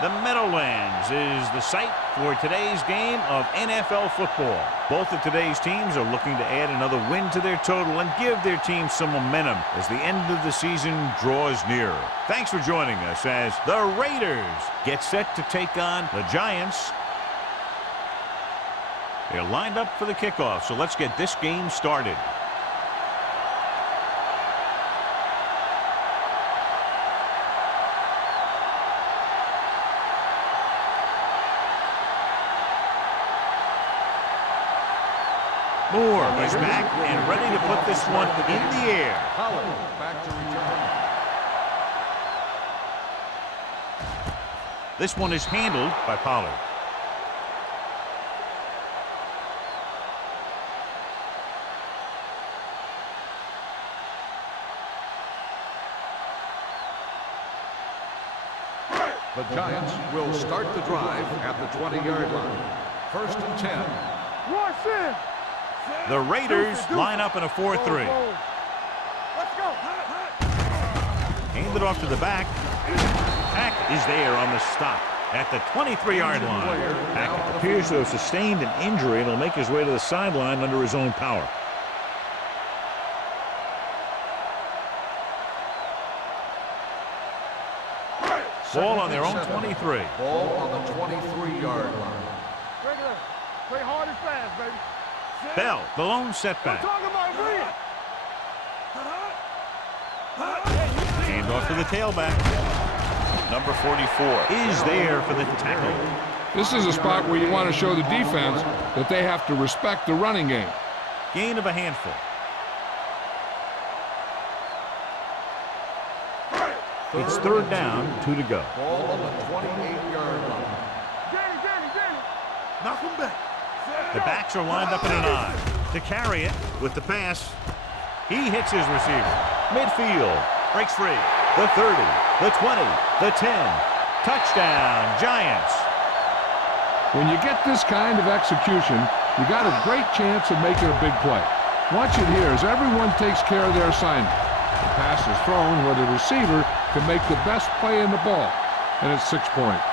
The Meadowlands is the site for today's game of NFL football. Both of today's teams are looking to add another win to their total and give their team some momentum as the end of the season draws nearer. Thanks for joining us as the Raiders get set to take on the Giants. They're lined up for the kickoff, so let's get this game started. Moore is back and ready to put this one in the air. Back to return. This one is handled by Pollard. The Giants will start the drive at the 20-yard line. 1st and 10. The Raiders line up in a 4-3. Let's go. Hand it off to the back. Pack is there on the stop at the 23-yard line. Pack appears to have sustained an injury and will make his way to the sideline under his own power. Ball on their own 23. Ball on the 23-yard line. Regular. Play hard and fast, baby. Bell, the lone setback. Hand off to the tailback. Number 44 is there for the tackle. This is a spot where you want to show the defense that they have to respect the running game. Gain of a handful. It's 3rd down, 2 to go. Ball on the 28-yard line. Knock him back. The backs are lined up in an I. To carry it with the pass. He hits his receiver. Midfield. Breaks free. The 30. The 20. The 10. Touchdown, Giants. When you get this kind of execution, you got a great chance of making a big play. Watch it here as everyone takes care of their assignment. The pass is thrown where the receiver can make the best play in the ball, and it's 6 points.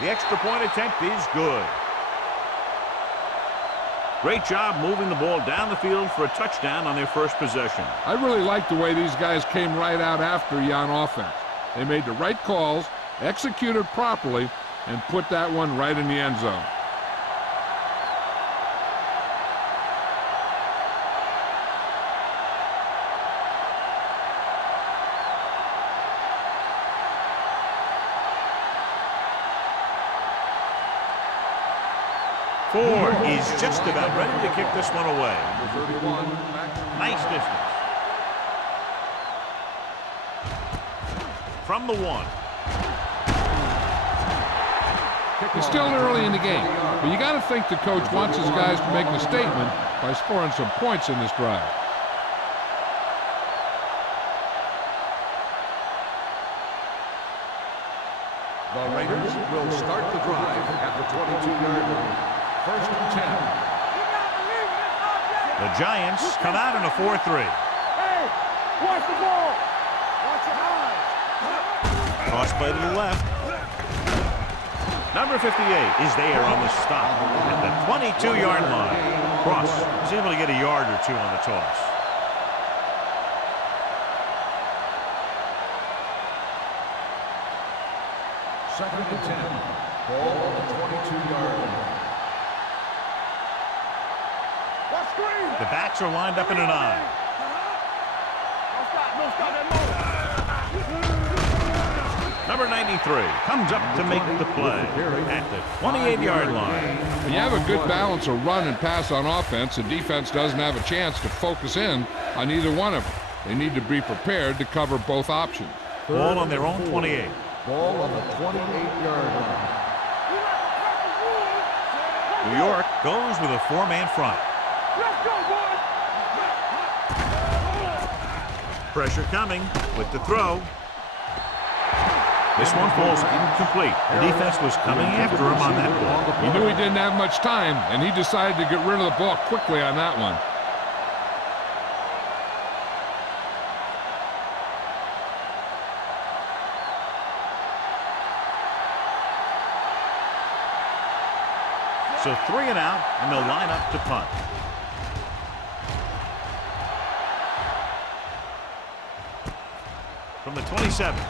The extra point attempt is good. Great job moving the ball down the field for a touchdown on their first possession. I really like the way these guys came right out after you on offense. They made the right calls, executed properly, and put that one right in the end zone. Ford is just about ready to kick this one away. Number 31. Nice distance. From the 1. It's still early in the game, but you got to think the coach wants his guys to make a statement by scoring some points in this drive. The Raiders will start the drive at the 22-yard line. 1st and 10. The Giants come out in a 4-3. Hey, watch the ball. Watch your eyes. Cross play to the left. Number 58 is there on the stop at the 22-yard line. Cross is able to get a yard or two on the toss. Second and 10. Ball on the 22-yard line. The backs are lined up in an I. Number 93 comes up to make the play at the 28-yard line. When you have a good balance of run and pass on offense, the defense doesn't have a chance to focus in on either one of them. They need to be prepared to cover both options. Ball on their own 28. Ball on the 28-yard line. New York goes with a 4-man front. Let's go, boys! Pressure coming with the throw. This one falls incomplete. The defense was coming after him on that ball. He knew he didn't have much time, and he decided to get rid of the ball quickly on that one. So 3 and out, and they'll line up to punt. From the 27.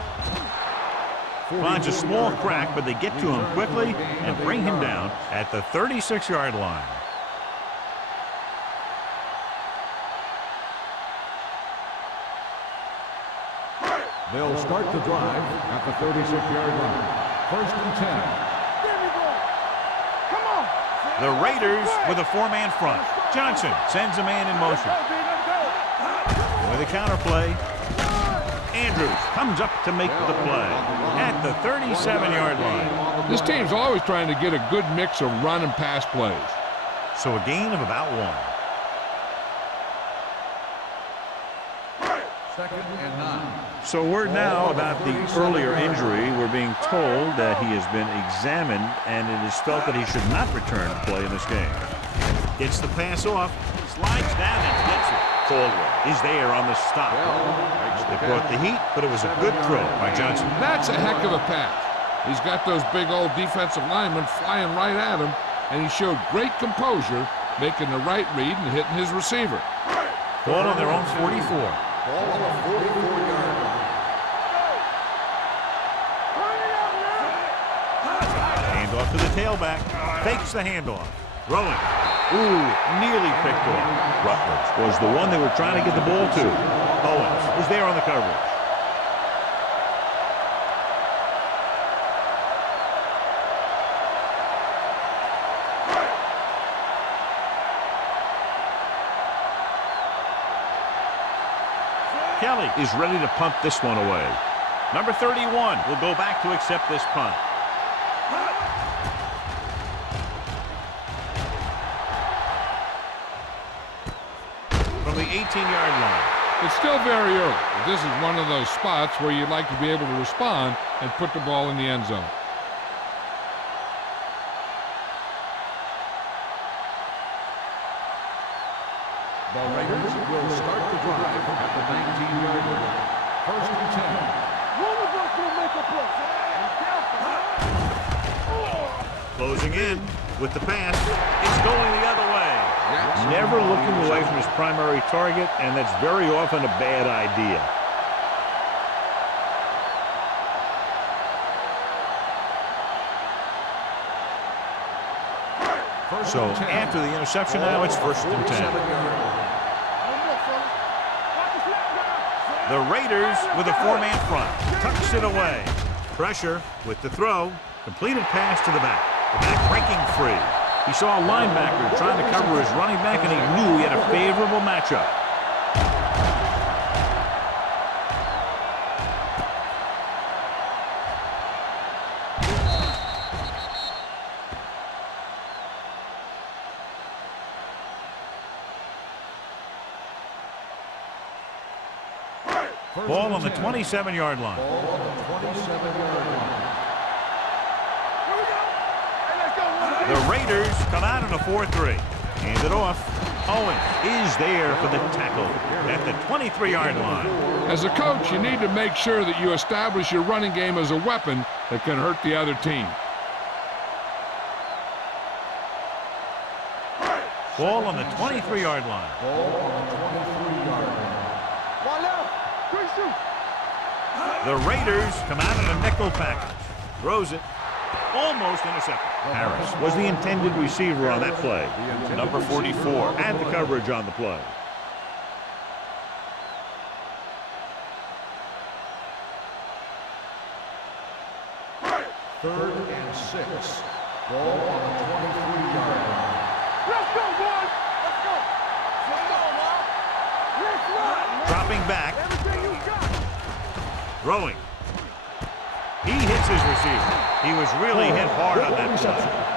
Finds a small crack, but they get to him quickly and bring him down at the 36-yard line. They'll start the drive at the 36-yard line. 1st and 10. The Raiders with a 4-man front. Johnson sends a man in motion. With a counter play. Andrews comes up to make the play at the 37-yard line. This team's always trying to get a good mix of run and pass plays. So a gain of about 1. 2nd and 9. So word now about the earlier injury. We're being told that he has been examined and it is felt that he should not return to play in this game. Gets the pass off, slides down and gets it. Caldwell is there on the stop. They brought the heat, but it was a good throw by Johnson. That's a heck of a pass. He's got those big old defensive linemen flying right at him, and he showed great composure, making the right read and hitting his receiver. Ball on their own 44. Ball on the 44-yard line. Hand off to the tailback. Fakes the handoff. Throwing. Ooh, nearly picked off. Rutledge was the one they were trying to get the ball to. Owens was there on the coverage. Kelly is ready to punt this one away. Number 31 will go back to accept this punt. From the 18-yard line. It's still very early, but this is one of those spots where you'd like to be able to respond and put the ball in the end zone. The Raiders will start the drive at the 19-yard line. 1st and 10. Closing in with the pass. It's going the other way. Never looking away from his primary target, and that's very often a bad idea. So after the interception now, it's 1st and 10. The Raiders with a 4-man front. Tucks it away. Pressure with the throw. Completed pass to the back. The back breaking free. He saw a linebacker trying to cover his running back, and he knew he had a favorable matchup. Ball on the 27-yard line. Ball on the 27-yard line. The Raiders come out in a 4-3. Hand it off. Owens is there for the tackle at the 23-yard line. As a coach, you need to make sure that you establish your running game as a weapon that can hurt the other team. Ball on the 23-yard line. Ball on the 23-yard line. The Raiders come out in a nickel package. Throws it. Almost intercepted. Harris was the intended receiver on that play. Number 44 had the coverage on the play. 3rd and 6. Ball on the 23-yard line. Let's go, boys! Let's go! Let's go, Bob! Let's run! Dropping back. Everything you got! Throwing. He hit hits his receiver. He was really hit hard on that play.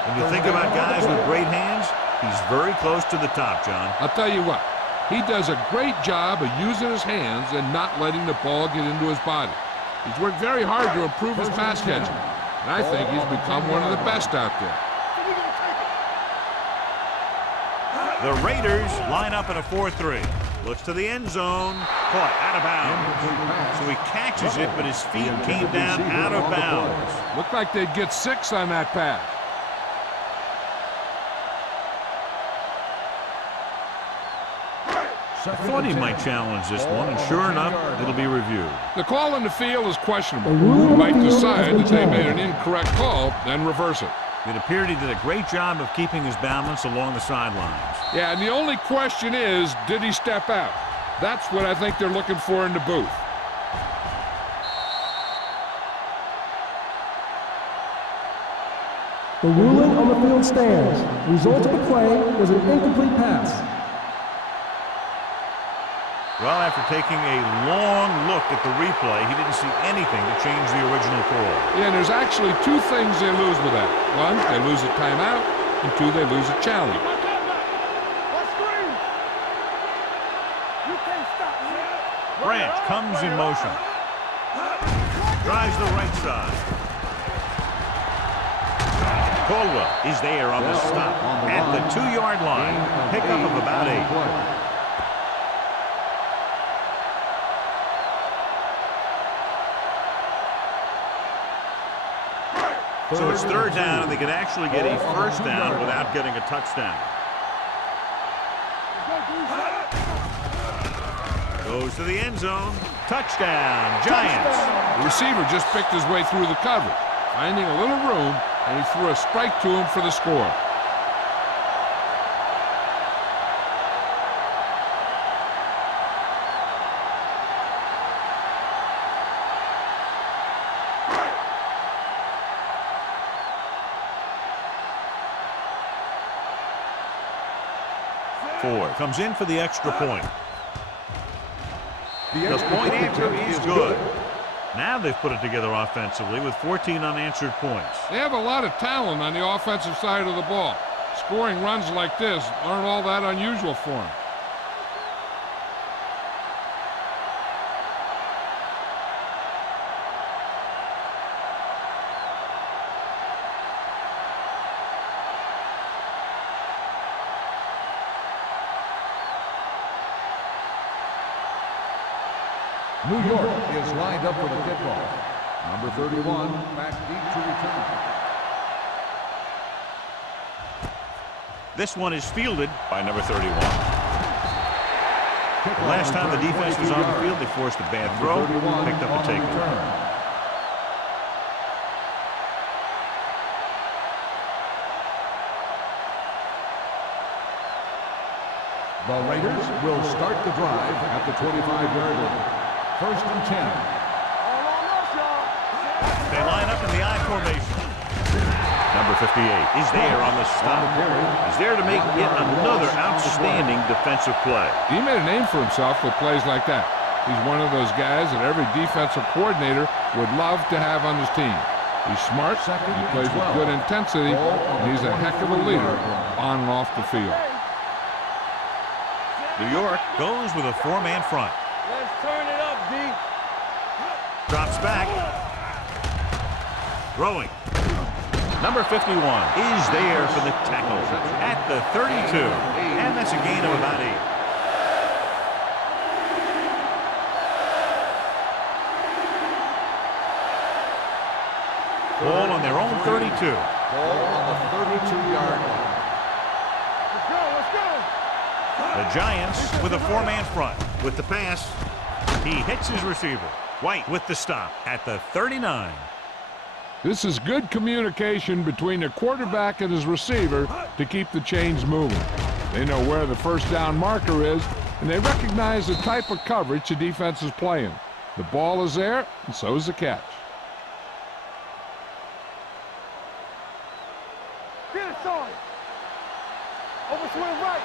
When you think about guys with great hands, he's very close to the top, John. I'll tell you what, he does a great job of using his hands and not letting the ball get into his body. He's worked very hard to improve his pass catching, and I think he's become one of the best out there. The Raiders line up in a 4-3. Looks to the end zone. Caught out of bounds. So he catches it, but his feet came down out of bounds. Looked like they'd get 6 on that pass. I thought he might challenge this one, and sure enough, it'll be reviewed. The call in the field is questionable. He might decide that they made an incorrect call and reverse it. It appeared he did a great job of keeping his balance along the sidelines. Yeah, and the only question is, did he step out? That's what I think they're looking for in the booth. The ruling on the field stands. The result of the play was an incomplete pass. Well, after taking a long look at the replay, he didn't see anything to change the original call. Yeah, and there's actually 2 things they lose with that. 1, they lose a timeout, and 2, they lose a challenge. Branch comes in motion. Drives the right side. Caldwell is there on the stop at the 2-yard line. Pickup of about 8. So it's 3rd down, and they can actually get a 1st down without getting a touchdown. Goes to the end zone. Touchdown, Giants. The receiver just picked his way through the coverage, finding a little room, and he threw a strike to him for the score. Comes in for the extra point. The point answer is good. Now they've put it together offensively with 14 unanswered points. They have a lot of talent on the offensive side of the ball. Scoring runs like this aren't all that unusual for them. New York is lined up for the kickoff. Number 31, back deep to return. This one is fielded by number 31. The last time the defense was on the field, they forced a bad throw, picked up a takeaway. The Raiders will start the drive at the 25-yard line. 1st and 10. They line up in the I formation. Number 58 is there on the stop. He's there to make yet another outstanding defensive play. He made a name for himself with plays like that. He's one of those guys that every defensive coordinator would love to have on his team. He's smart, he plays with good intensity, and he's a heck of a leader on and off the field. New York goes with a 4-man front. Let's turn it up, D. Drops back. Throwing. Number 51 is there for the tackle at the 32. And that's a gain of about 8. Ball on their own 32. Ball on the 32-yard line. Let's go, let's go. The Giants with a 4-man front. With the pass, he hits his receiver. White with the stop at the 39. This is good communication between the quarterback and his receiver to keep the chains moving. They know where the 1st down marker is, and they recognize the type of coverage the defense is playing. The ball is there, and so is the catch. Get it, son. Overswing right.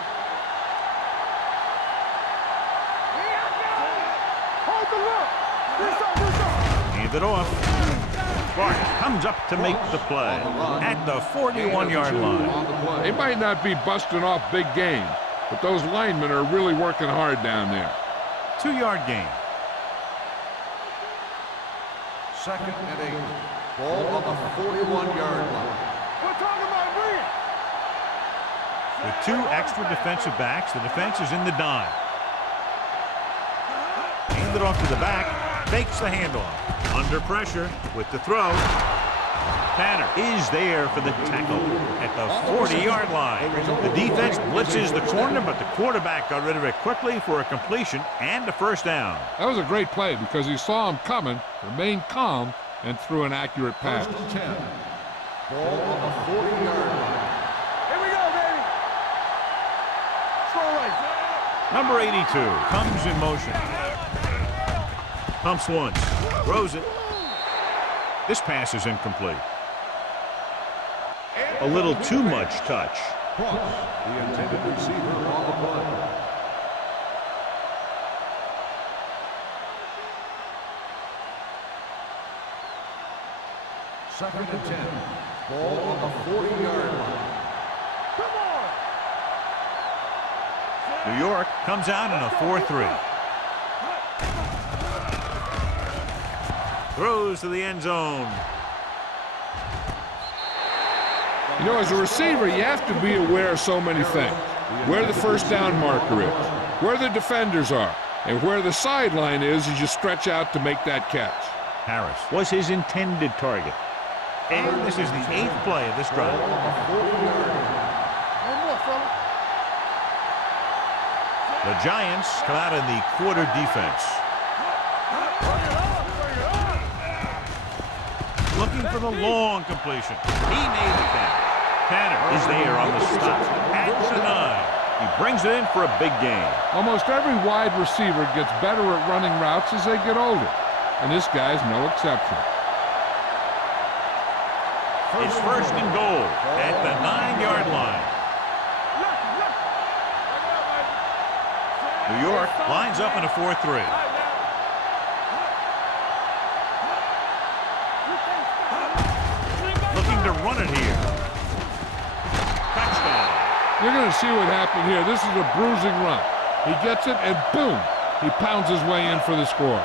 Hold the look. This on. Hand it off. Clark comes up to make the play at the 41-yard line. They might not be busting off big games, but those linemen are really working hard down there. 2-yard gain. 2nd and 8. Ball on the 41-yard line. We're talking about bring it. With 2 extra defensive backs, the defense is in the dime. Hand it off to the back, fakes the handoff. Under pressure with the throw. Tanner is there for the tackle at the 40-yard line. The defense blitzes the corner, but the quarterback got rid of it quickly for a completion and a first down. That was a great play because he saw him coming, remained calm, and threw an accurate pass. 1st and 10. Ball on the 40-yard line. Here we go, baby. Slow right. Number 82 comes in motion. Pumps once, throws it. This pass is incomplete. A little too much touch. Cross, the intended receiver on the play. Second and 10. Ball on the 40-yard line. Come on. New York comes out in a 4-3. Throws to the end zone. You know, as a receiver, you have to be aware of so many things. Where the first down marker is, where the defenders are, and where the sideline is as you stretch out to make that catch. Harris was his intended target. And this is the 8th play of this drive. One more, fella. The Giants come out in the quarter defense. Looking for the long completion. He made the catch. Tanner is there on the stop at the 9. He brings it in for a big gain. Almost every wide receiver gets better at running routes as they get older, and this guy's no exception. It's 1st and goal at the 9-yard line. New York lines up in a 4-3. Looking to run it here. Touchdown. You're going to see what happened here. This is a bruising run. He gets it, and boom, he pounds his way in for the score.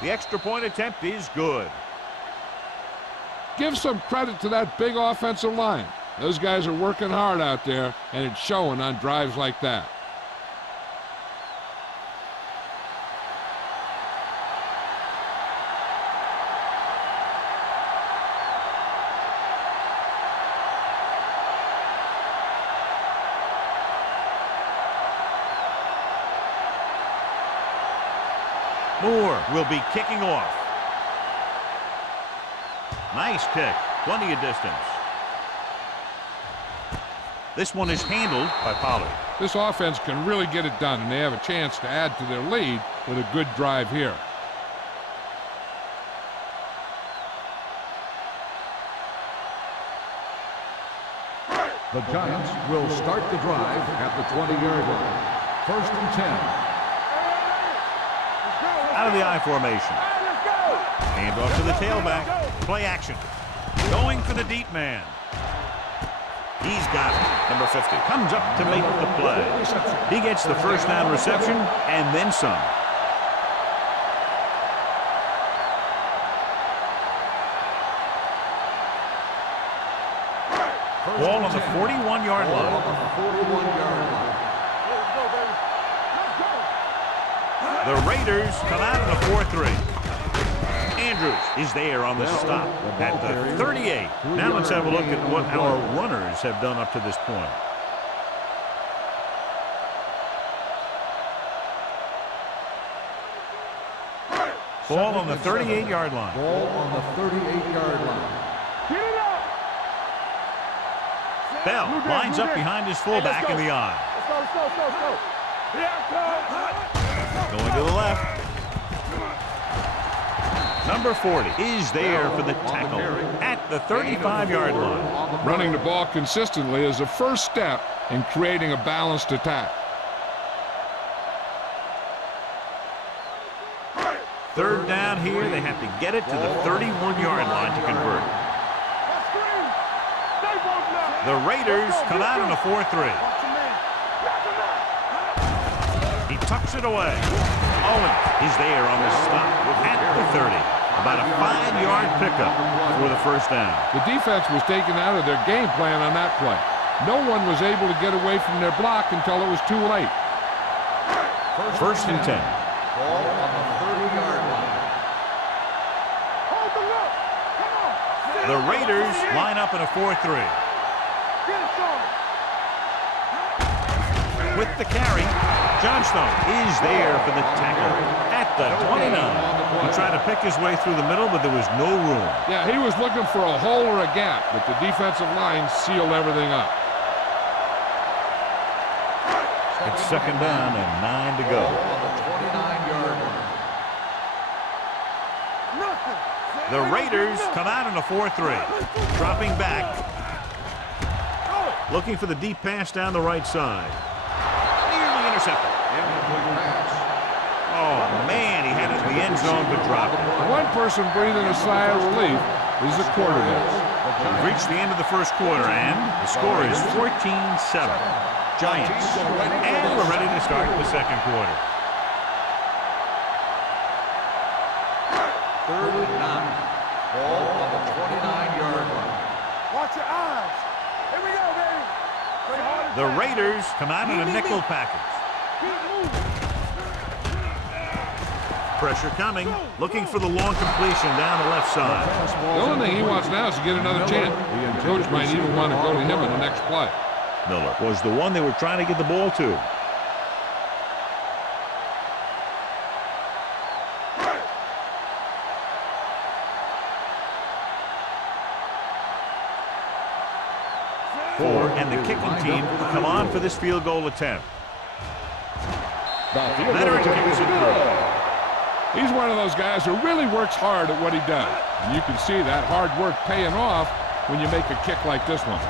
The extra point attempt is good. Give some credit to that big offensive line. Those guys are working hard out there, and it's showing on drives like that. Moore will be kicking off. Nice kick. Plenty of distance. This one is handled by Pollard. This offense can really get it done, and they have a chance to add to their lead with a good drive here. The Giants will start the drive at the 20-yard line. 1st and 10. Out of the I formation. Hand off to the tailback. Play action. Going for the deep man. He's got it. Number 50 comes up to make the play. He gets the first down reception and then some. Ball on the 41-yard line. 41-yard line. The Raiders come out in a 4-3. Andrews is there on the stop at the 38. Now let's have a look at what our runners have done up to this point. Ball on the 38-yard line. Ball on the 38-yard line. Get it up. Bell lines up behind his fullback in the I. Let's go. Here it comes. Going to the left. Number 40 is there for the tackle at the 35-yard line. Running the ball consistently is the first step in creating a balanced attack. Third down here. They have to get it to the 31-yard line to convert. The Raiders come out in a 4-3. He tucks it away. Owen is there on the stop at the 30. About a 5-yard pickup for the first down. The defense was taken out of their game plan on that play. No one was able to get away from their block until it was too late. First and 10. Ball on the 30-yard line. Hold the look. Come on. The Raiders line up in a 4-3. Get it started. With the carry, Johnstone is there for the tackle at the 29. He tried to pick his way through the middle, but there was no room. Yeah, he was looking for a hole or a gap, but the defensive line sealed everything up. It's second down and 9 to go. On the 29-yard line. The Raiders come out in a 4-3. Dropping back. Looking for the deep pass down the right side. Nearly intercepted. Incomplete pass. Oh, man, he had it in the end zone but dropped it. One person breathing a sigh of relief is the quarterback. We've reached the end of the first quarter, and the score is 14-7. Giants. And we're ready to start the second quarter. Third and 9. Ball on the 29-yard line. Watch your eyes. Here we go, baby. Play hard and The fast. Raiders come out in a nickel package. Keep moving. Pressure coming. Looking for the long completion down the left side. The only thing he wants now is to get another chance. The coach might even want to go to him in the next play. Miller was the one they were trying to get the ball to. And the kicking team come on for this field goal attempt. Veteran kicks it through. He's one of those guys who really works hard at what he does. And you can see that hard work paying off when you make a kick like this one.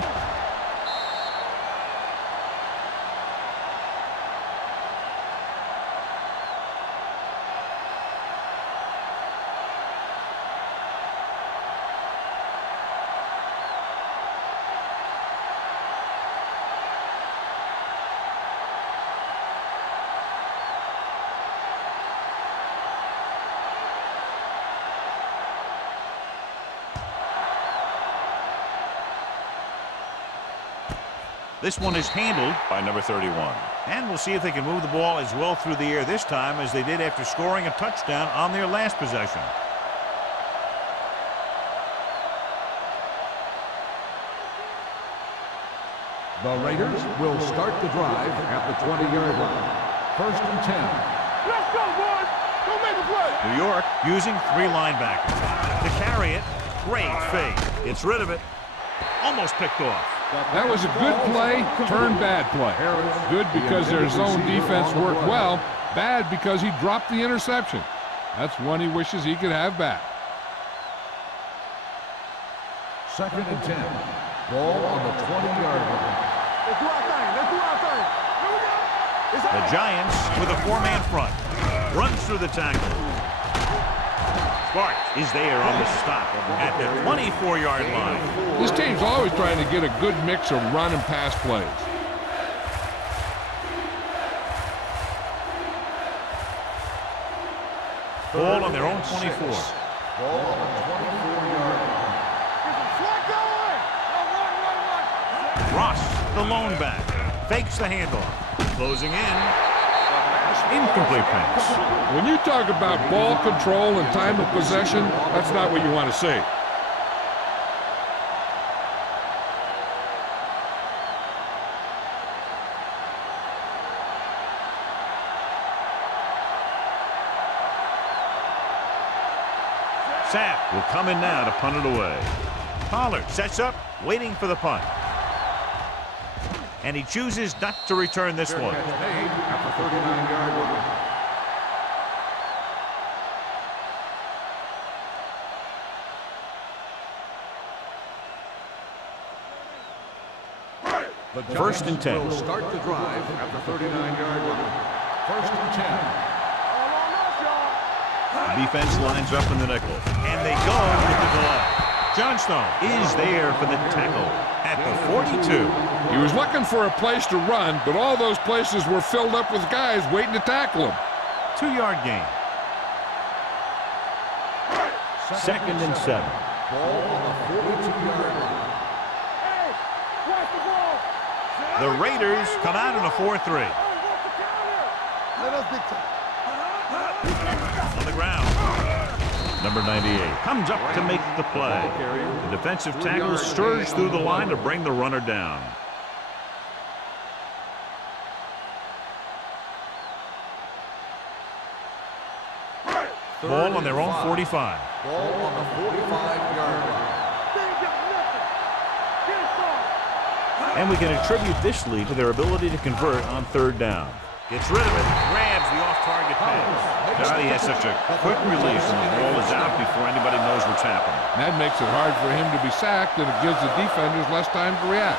This one is handled by number 31. And we'll see if they can move the ball as well through the air this time as they did after scoring a touchdown on their last possession. The Raiders will start the drive at the 20-yard line. First and 10. Let's go, boys. Don't make a play. New York using 3 linebackers. To carry it, great fake. Gets rid of it. Almost picked off. That was a good play, turned bad play. Good because their zone defense worked well. Bad because he dropped the interception. That's one he wishes he could have back. Second and 10. Ball on the 20-yard line. Let's do our thing. Let's do our thing. Here we go. It's The on. Giants with a 4-man front. Runs through the tackle. Sparks is there on the stop at the 24-yard line. This team's always trying to get a good mix of run and pass plays. Ball on their own 24. Ball on the 24-yard line. Slide going. Run. Ross, the lone back, fakes the handoff. Closing in. Incomplete pass. When you talk about ball control and time of possession, that's not what you want to see. Sapp will come in now to punt it away. Pollard sets up, waiting for the punt. And he chooses not to return this one. Catch made at the 39-yard line. The First and 10. Will start the drive at the 39-yard line. First and 10. The defense lines up in the nickel, and they go with the delay. Johnstone is there for the tackle at the 42. He was looking for a place to run, but all those places were filled up with guys waiting to tackle him. 2-yard gain. Second and 7. Ball on the 42-yard line. The Raiders come out in a 4-3. On the ground. Number 98 comes up to make the play. The defensive tackle stirs through the line to bring the runner down. Ball on their own 45. Ball on the 45-yard line. And we can attribute this lead to their ability to convert on third down. Gets rid of it, grabs the off-target pass. God, he has such a quick release, and the ball is out before anybody knows what's happening. That makes it hard for him to be sacked, and it gives the defenders less time to react.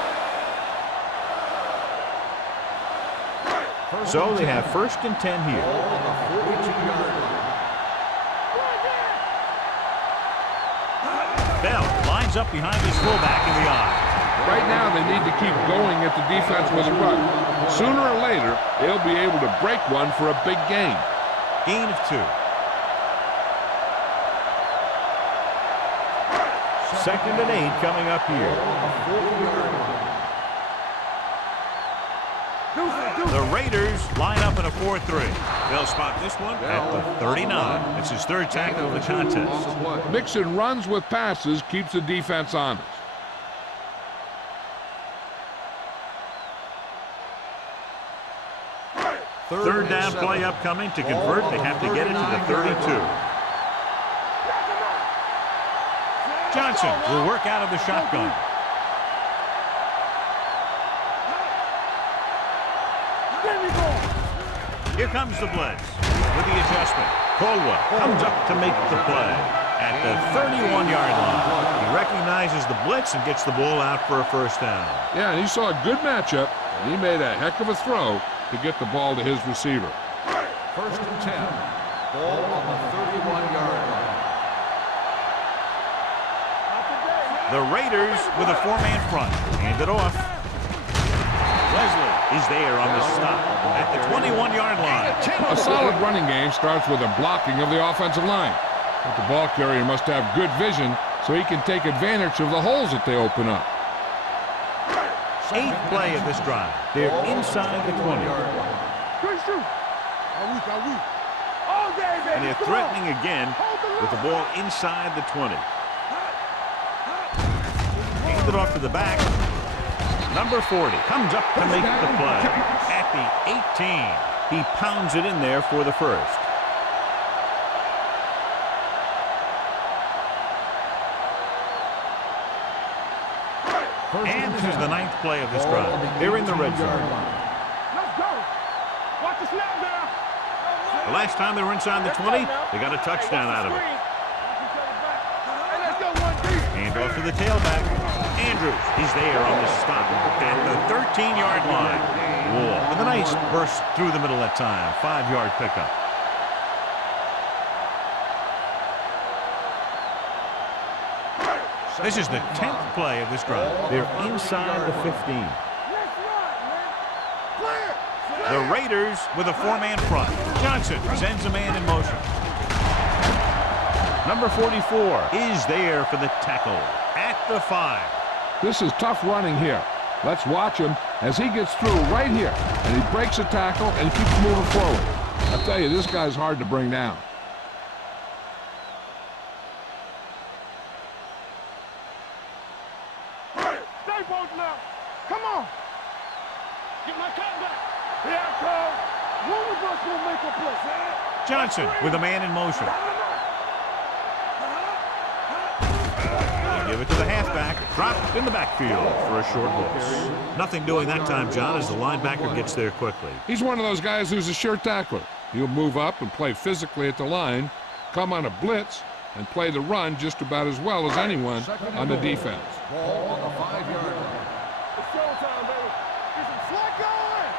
So they have first and 10 here. Ball on the 42-yard line. Bell lines up behind his fullback in the eye. Right now, they need to keep going at the defense with a run. Sooner or later, they'll be able to break one for a big gain. Gain of 2. Second and 8 coming up here. The Raiders line up in a 4-3. They'll spot this one at the 39. It's his third tackle of the contest. Mixing runs with passes keeps the defense honest. Third down play upcoming. To convert, they have to get it to the 32. Johnson will work out of the shotgun. Here comes the blitz with the adjustment. Caldwell comes up to make the play at the 31-yard line. He recognizes the blitz and gets the ball out for a first down. Yeah, and he saw a good matchup, and he made a heck of a throw to get the ball to his receiver. First and 10. Ball on the 31-yard line. The Raiders with a 4-man front. Hand it off. Wesley is there on the stop at the 21-yard line. A solid running game starts with a blocking of the offensive line. But the ball carrier must have good vision so he can take advantage of the holes that they open up. 8th play of this drive. They're inside the 20. And they're threatening again with the ball inside the 20. Hand it off to the back. Number 40 comes up to make the play at the 18. He pounds it in there for the first. And this is the 9th play of this drive. They're in the red zone. Let's go. Watch the snap now. The last time they were inside the 20, they got a touchdown out of it. Hand off to the tailback. Andrews, he's there on the stop at the 13-yard line. Wall with a nice burst through the middle that time. 5-yard pickup. This is the 10th play of this drive. They're inside the 15. The Raiders with a 4-man front. Johnson sends a man in motion. Number 44 is there for the tackle at the 5. This is tough running here. Let's watch him as he gets through right here. And he breaks a tackle and keeps moving forward. I tell you, this guy's hard to bring down. Stay bold now. Come on. Get my cut back. Here I come. One of us will make a play. Johnson with a man in motion. give it to the halfback. Dropped in the backfield for a short loss. Nothing doing that time, John, as the linebacker gets there quickly. He's one of those guys who's a sure tackler. He'll move up and play physically at the line, come on a blitz, and play the run just about as well as anyone on the defense. Ball on the 5-yard line. It's showtime, baby. Get some slack going.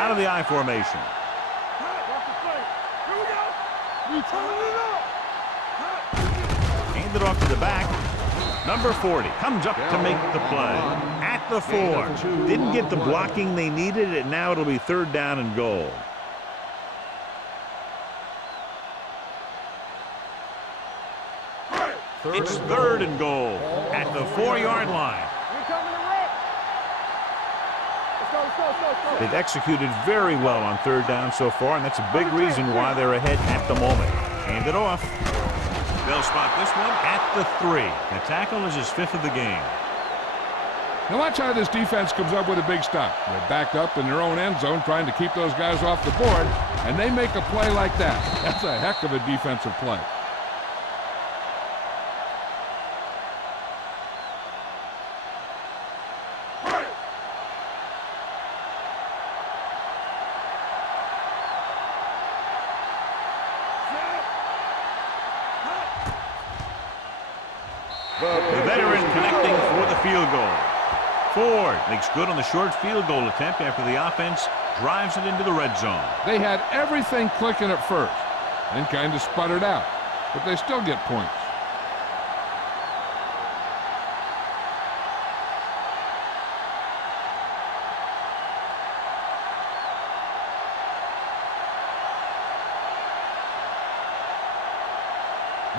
Out of the I formation. Watch the play. Here we go. We turn it up. Handed off to the back. Number 40 comes up to make the play. At the 4. Didn't get the blocking they needed, and now it'll be 3rd down and goal. It's 3rd and goal at the 4-yard line. We coming to rip. Let's go. They've executed very well on 3rd down so far, and that's a big reason why they're ahead at the moment. Hand it off. They'll spot this one at the 3. The tackle is his 5th of the game. Now watch how this defense comes up with a big stop. They're backed up in their own end zone trying to keep those guys off the board, and they make a play like that. That's a heck of a defensive play. The veteran connecting for the field goal. Ford makes good on the short field goal attempt after the offense drives it into the red zone. They had everything clicking at first and kind of sputtered out, but they still get points.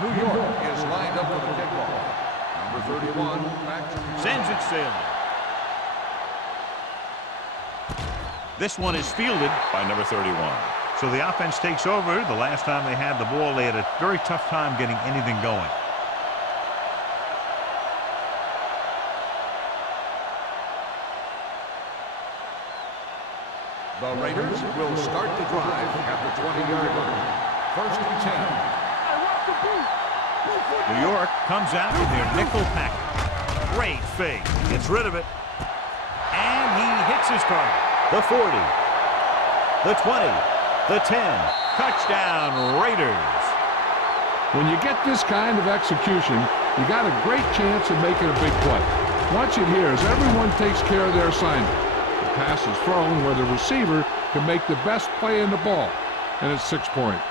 New York is lined up for the kickoff. Number 31, back to Sends it sailing. This one is fielded by number 31. So the offense takes over. The last time they had the ball, they had a very tough time getting anything going. The Raiders will start the drive at the 20-yard line. 1st and 10. New York comes out with their nickel package. Great fake. Gets rid of it. And he hits his target. The 40. The 20. The 10. Touchdown, Raiders. When you get this kind of execution, you got a great chance of making a big play. Watch it here as everyone takes care of their assignment. The pass is thrown where the receiver can make the best play in the ball, and it's 6 points.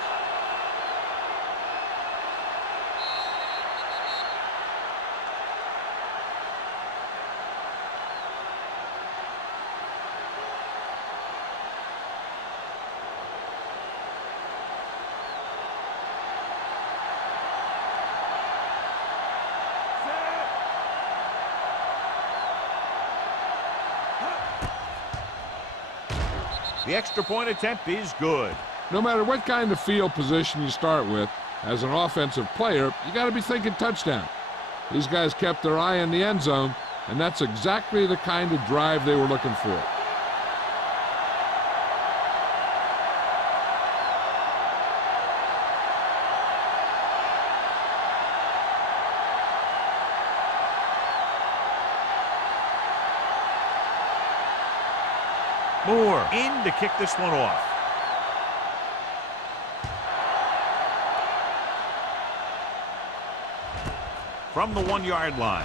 The extra point attempt is good. No matter what kind of field position you start with, as an offensive player, you got to be thinking touchdown. These guys kept their eye on the end zone, and that's exactly the kind of drive they were looking for. Moore in to kick this one off. From the 1-yard line.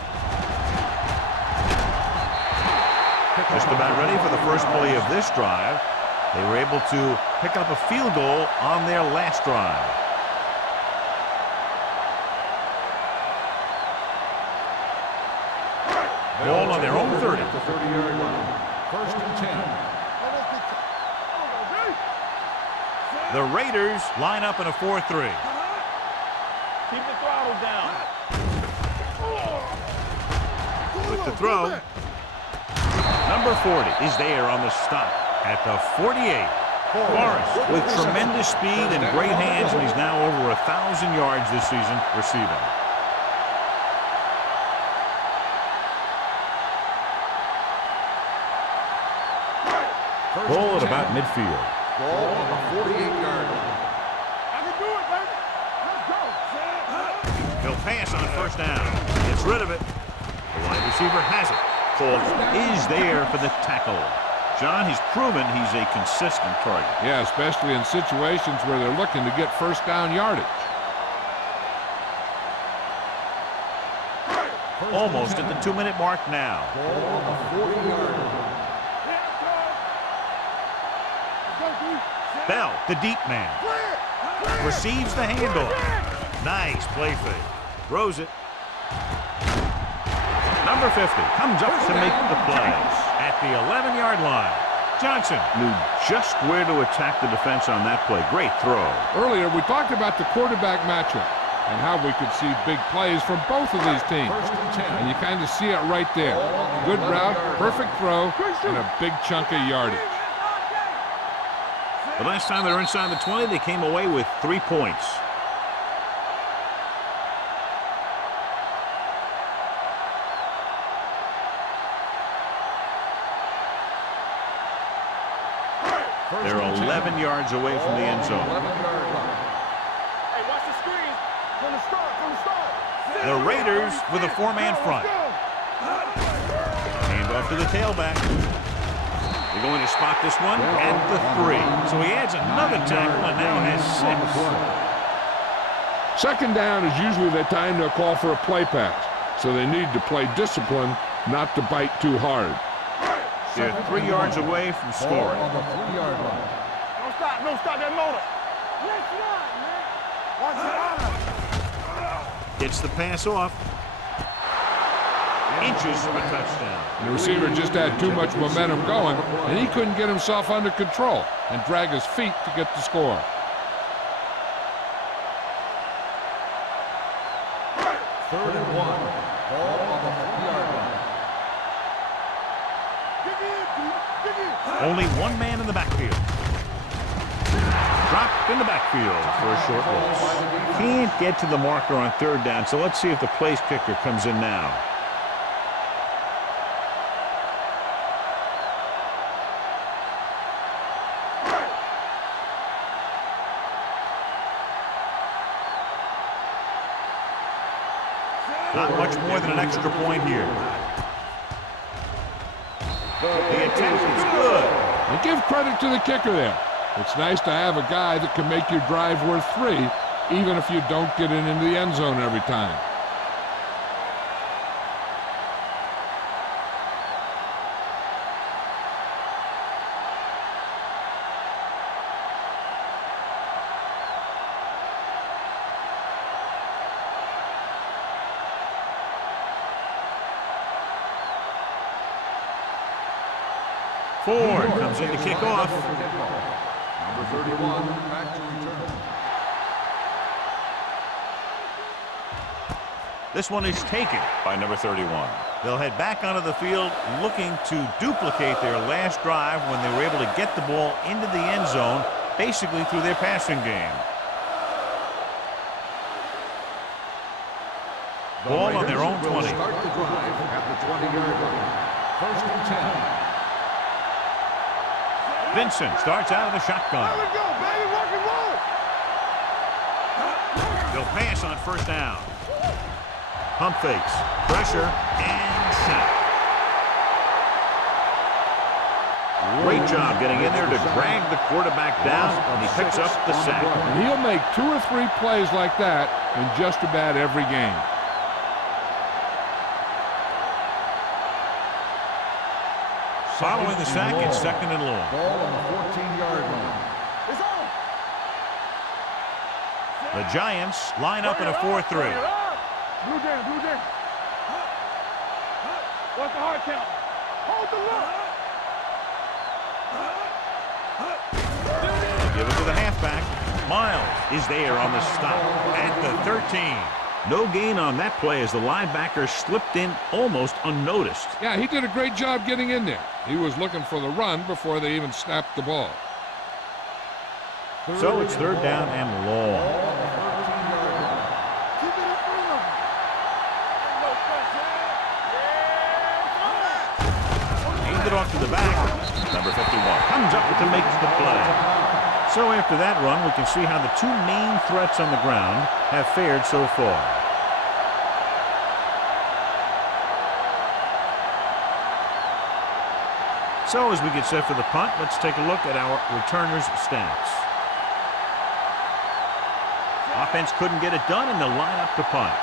Just about ready for the first play of this drive. They were able to pick up a field goal on their last drive. Ball on their own 30. At the 30-yard line. 1st and 10. The Raiders line up in a 4-3. Keep the throttle down. With the throw, number 40 is there on the stop at the 48. Forrest with tremendous speed and great hands, and he's now over 1,000 yards this season receiving. Ball at about midfield. Ball on the 48-yard line. I can do it, baby. Let's go. He'll pass on first down. Gets rid of it. The wide receiver has it. Cole is there for the tackle. John, he's proven he's a consistent target. Yeah, especially in situations where they're looking to get first down yardage. Almost at the 2-minute mark now. Bell, the deep man. Receives the handoff. Nice play fake. Throws it. Number 50 comes up to make the play at the 11-yard line. Johnson knew just where to attack the defense on that play. Great throw. Earlier, we talked about the quarterback matchup and how we could see big plays from both of these teams. And you kind of see it right there. Good route, perfect throw, and a big chunk of yardage. The last time they were inside the 20, they came away with 3 points. They're 11 yards away from the end zone. Hey, watch the screen. From the start. The Raiders with a 4-man front. Hand off to the tailback. They're going to spot this one at the 3. So he adds another tackle and now has 6. Second down is usually the time to call for a play pass. So they need to play discipline, not to bite too hard. They're 3 yards away from scoring. On the 3-yard line. Don't stop that motor. Watch it. Gets the pass off. Inches for a touchdown. The receiver just had too much momentum going, and he couldn't get himself under control and drag his feet to get the score. Third and 1. Ball on the 3-yard line. Only one man in the backfield. Dropped in the backfield for a short loss. Can't get to the marker on third down, so let's see if the place kicker comes in now. Not much more than an extra point here. The attempt is good. And give credit to the kicker there. It's nice to have a guy that can make your drive worth 3, even if you don't get it into the end zone every time. Ford comes in to kick off. Number 31, back to return. This one is taken by number 31. They'll head back onto the field looking to duplicate their last drive when they were able to get the ball into the end zone, basically through their passing game. Ball on their own 20. Start the drive at the 20-yard line. First and 10. Vincent starts out of the shotgun. There we go, baby. Rock and roll. They'll pass on first down. Pump fakes, pressure, and sack. Great job getting in there to drag the quarterback down, and he picks up the sack. And he'll make 2 or 3 plays like that in just about every game. Following the sack, it's second and long. Ball on the 14-yard line. It's on. The Giants line up in a 4-3. Blue down. What's the hard count? Hold the look. They give it to the halfback. Miles is there on the stop at the 13. No gain on that play as the linebacker slipped in almost unnoticed. Yeah, he did a great job getting in there. He was looking for the run before they even snapped the ball. So it's third down and long. Keep it in front of him. No pressure. Aimed it off to the back. Number 51 comes up to make the play. So after that run, we can see how the 2 main threats on the ground have fared so far. So as we get set for the punt, let's take a look at our returners' stats. Offense couldn't get it done, and they'll line up to punt.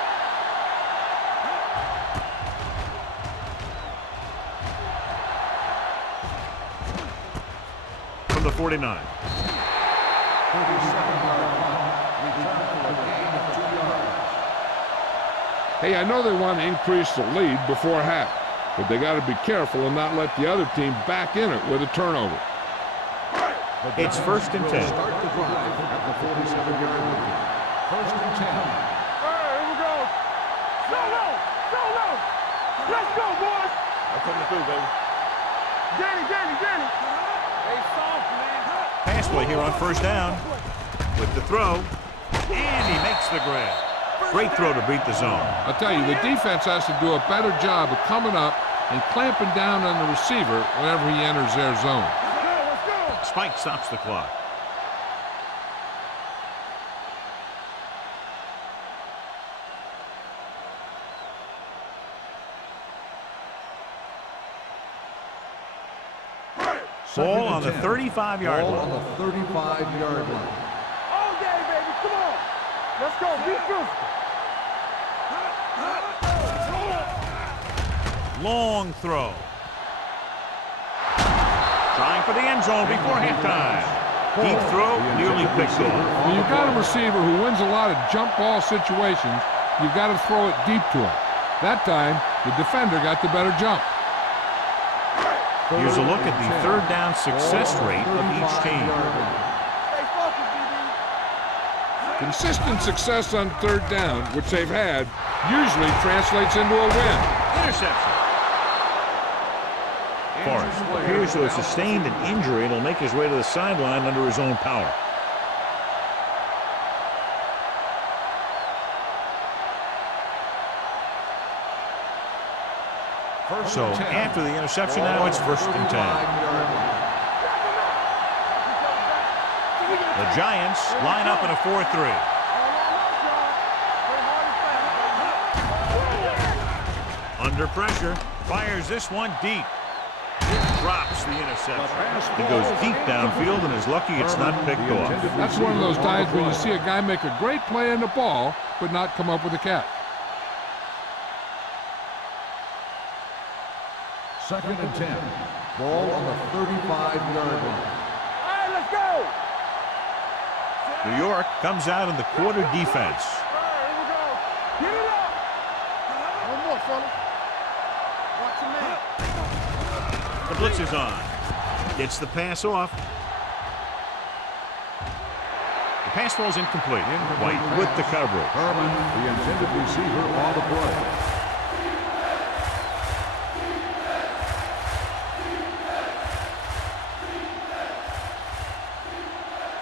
From the 49. 47-yard punt. Return for a gain of 2 yards. Hey, I know they want to increase the lead before half, but they got to be careful and not let the other team back in it with a turnover. It's 1st and 10. Start the drive at the 47-yard line. 1st and 10. All right, here we go. Solo! Solo! Let's go, boys! That's coming through, baby. Danny! Hey, soft, man. Pass play here on 1st down. With the throw, and he makes the grab. Great throw to beat the zone. I'll tell you, the defense has to do a better job of coming up and clamping down on the receiver whenever he enters their zone. Let's go! Spike stops the clock. Ball on the 35-yard Ball line. on the 35-yard line. All day, baby. Come on. Let's go. Be physical. Long throw. Trying for the end zone before halftime. Deep throw, nearly picked off. When you've got a receiver who wins a lot of jump ball situations, you've got to throw it deep to him. That time, the defender got the better jump. Here's a look at the 3rd down success rate of each team. Stay focused, BB. Consistent success on 3rd down, which they've had, usually translates into a win. Interception. Forrest appears to have sustained an injury and will make his way to the sideline under his own power. So after the interception, now it's 1st and 10. The Giants line up in a 4-3. Under pressure, fires this one deep. Drops the interception. He goes deep downfield and is lucky it's not picked off. That's one of those times when you see a guy make a great play on the ball, but not come up with a catch. 2nd and 10. Ball on the 35-yard line. All right, let's go. New York comes out in the quarter defense. All right, here we go. Get it up. One more, fellas. Watch your man. The blitz is on. Gets the pass off. The pass falls incomplete. White with the coverage. Herman, the intended receiver, on the play.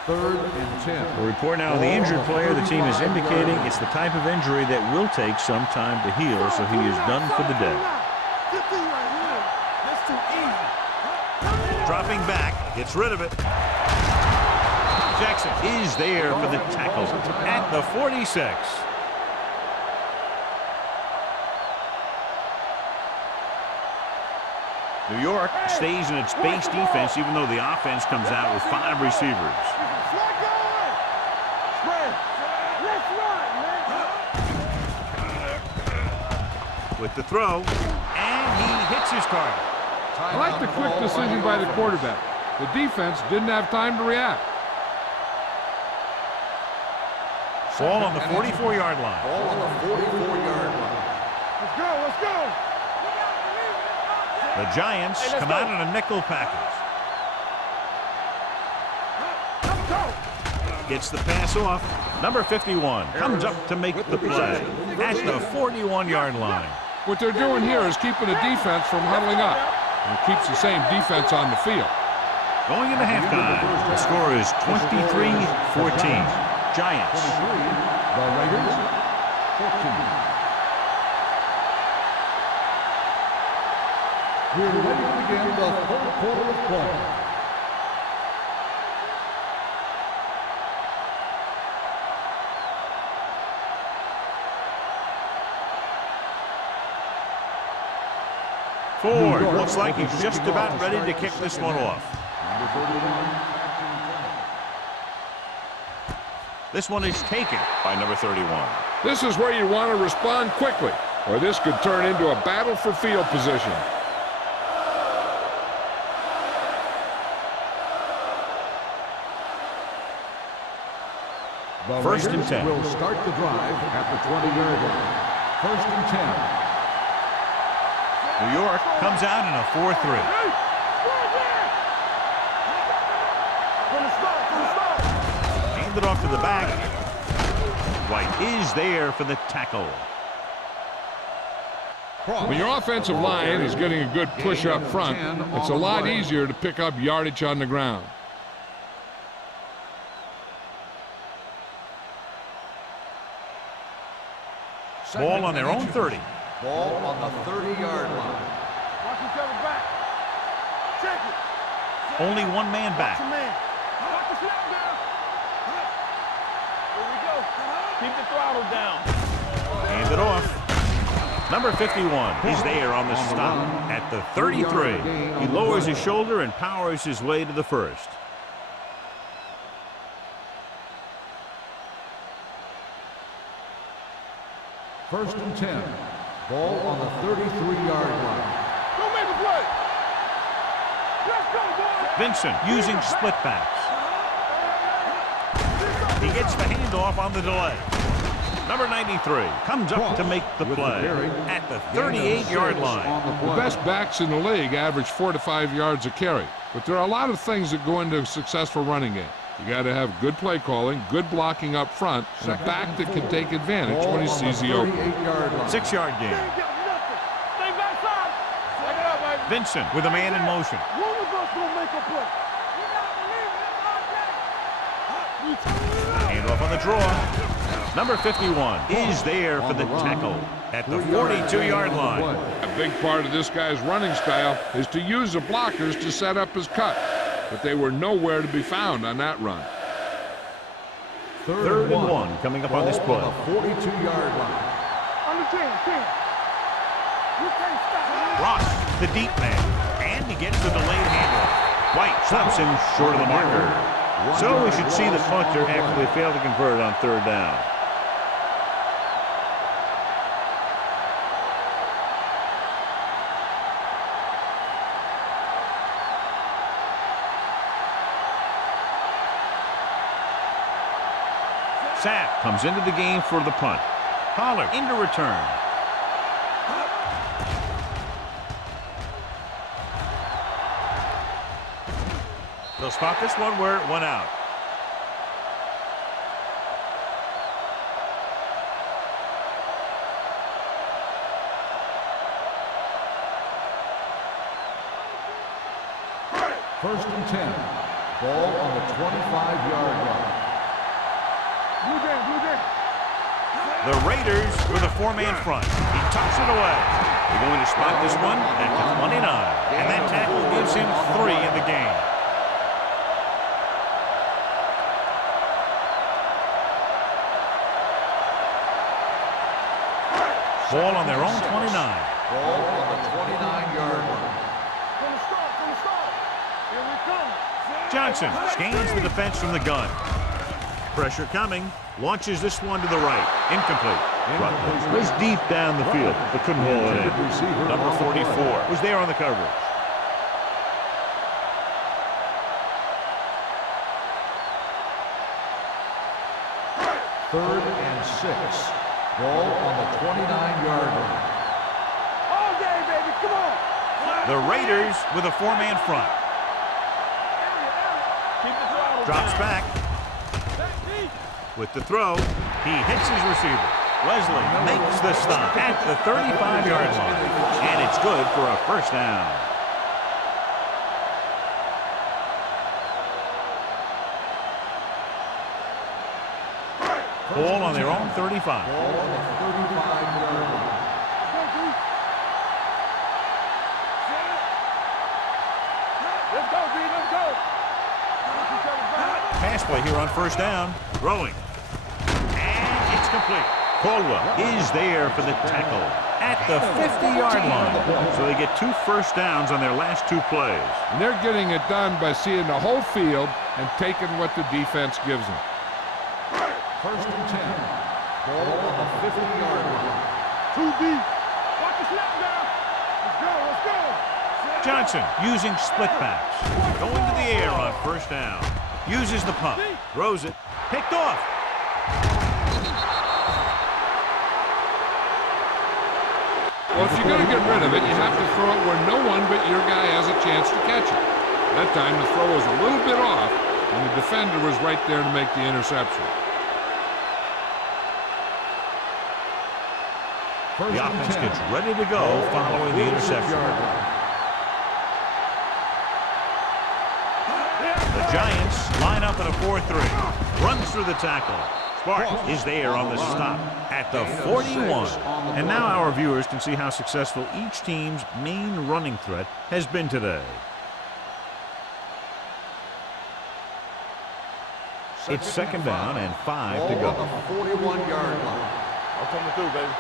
Third and 10. A report now on the injured player. The team is indicating it's the type of injury that will take some time to heal, so he is done for the day. That's too easy. Dropping back, gets rid of it. Jackson is there for the tackle at the 46. New York stays in its base defense even though the offense comes out with 5 receivers. With the throw, and he hits his target. I like the quick decision by the quarterback. The defense didn't have time to react. Ball on the 44-yard line. Ball on the 44-yard line. Let's go, let's go. The Giants come out in a nickel package. Gets the pass off. Number 51 comes up to make the play at the 41-yard line. What they're doing here is keeping the defense from huddling up, and it keeps the same defense on the field. Going into halftime, the score is 23-14. Giants. 23, the Raiders, 14. We're ready to begin the 3rd quarter of play. Ford looks like he's just about ready to kick this one off. This one is taken by number 31. This is where you want to respond quickly, or this could turn into a battle for field position. The First and Raiders 10. will start the drive at the 20-yard line. First and 10. New York comes out in a 4-3. Handed off to the back. White is there for the tackle. When your offensive line is getting a good push up front, it's a lot easier to pick up yardage on the ground. Ball on their own 30. Ball on the 30-yard line. Watch each other back. Check it. Only one man back. Watch your man. Watch the snap down. Here we go. Keep the throttle down. Hand it off. Number 51 is there on the stop at the 33. He lowers his shoulder and powers his way to the first. First and 10. Ball on the 33-yard line. Go make a play. Let's go, boys. Vincent using split backs. He gets the handoff on the delay. Number 93 comes up to make the play at the 38-yard line. The best backs in the league average 4 to 5 yards a carry, but there are a lot of things that go into a successful running game. You got to have good play calling, good blocking up front, and a back that can take advantage when he sees the open. 6-yard gain. Vincent with a man in motion. One of us gonna make a play. Hand off on the draw. Number 51 is there for the tackle at the 42-yard line. A big part of this guy's running style is to use the blockers to set up his cut, but they were nowhere to be found on that run. Third and one coming up on this play. 42-yard line. On the 10. You can't stop. Ross, the deep man, and he gets the delayed handoff. White stops him short of the marker. So we should see the punter after they fail to convert on third down. Sapp comes into the game for the punt. Pollard into return. They'll spot this one where it went out. First and 10. Ball on the 25-yard line. Blue game. The Raiders with a four-man front. He tucks it away. They're going to spot this one at the 29. And that tackle gives him 3 in the game. Ball on their own 29. Ball on the 29-yard line. From the start. Here we come. Johnson scans the defense from the gun. Pressure coming. Launches this one to the right. Incomplete. Rutledge was deep down the field, but couldn't haul it in. Number 44 was there on the coverage. Third and 6. Ball on the 29-yard line. All day, baby. Come on. The Raiders with a four-man front. Keep the throttle Drops down. back. With the throw, he hits his receiver. Leslie makes the stop at the 35-yard line. And it's good for a first down. Ball on their own 35. Ball on the 35-yard line. Let's go, D. Let's go. Pass play here on first down. Throwing. And it's complete. Caldwell is there for the tackle at the 50-yard line. So they get 2 first downs on their last 2 plays. And they're getting it done by seeing the whole field and taking what the defense gives them. First and 10. Ball on the 50-yard line. Too deep. Watch the snap down. Let's go, let's go. Johnson using split backs. Going to the air on first down. Uses the pump. Throws it. Picked off. Well, if you're going to get rid of it, you have to throw it where no one but your guy has a chance to catch it. That time the throw was a little bit off, and the defender was right there to make the interception. The offense gets ready to go following the interception. The Giants line up in a 4-3. Runs through the tackle. Sparks is there on the stop at the 41. And now our viewers can see how successful each team's main running threat has been today. It's second down and 5 to go. 41-yard line. I'm coming through, baby.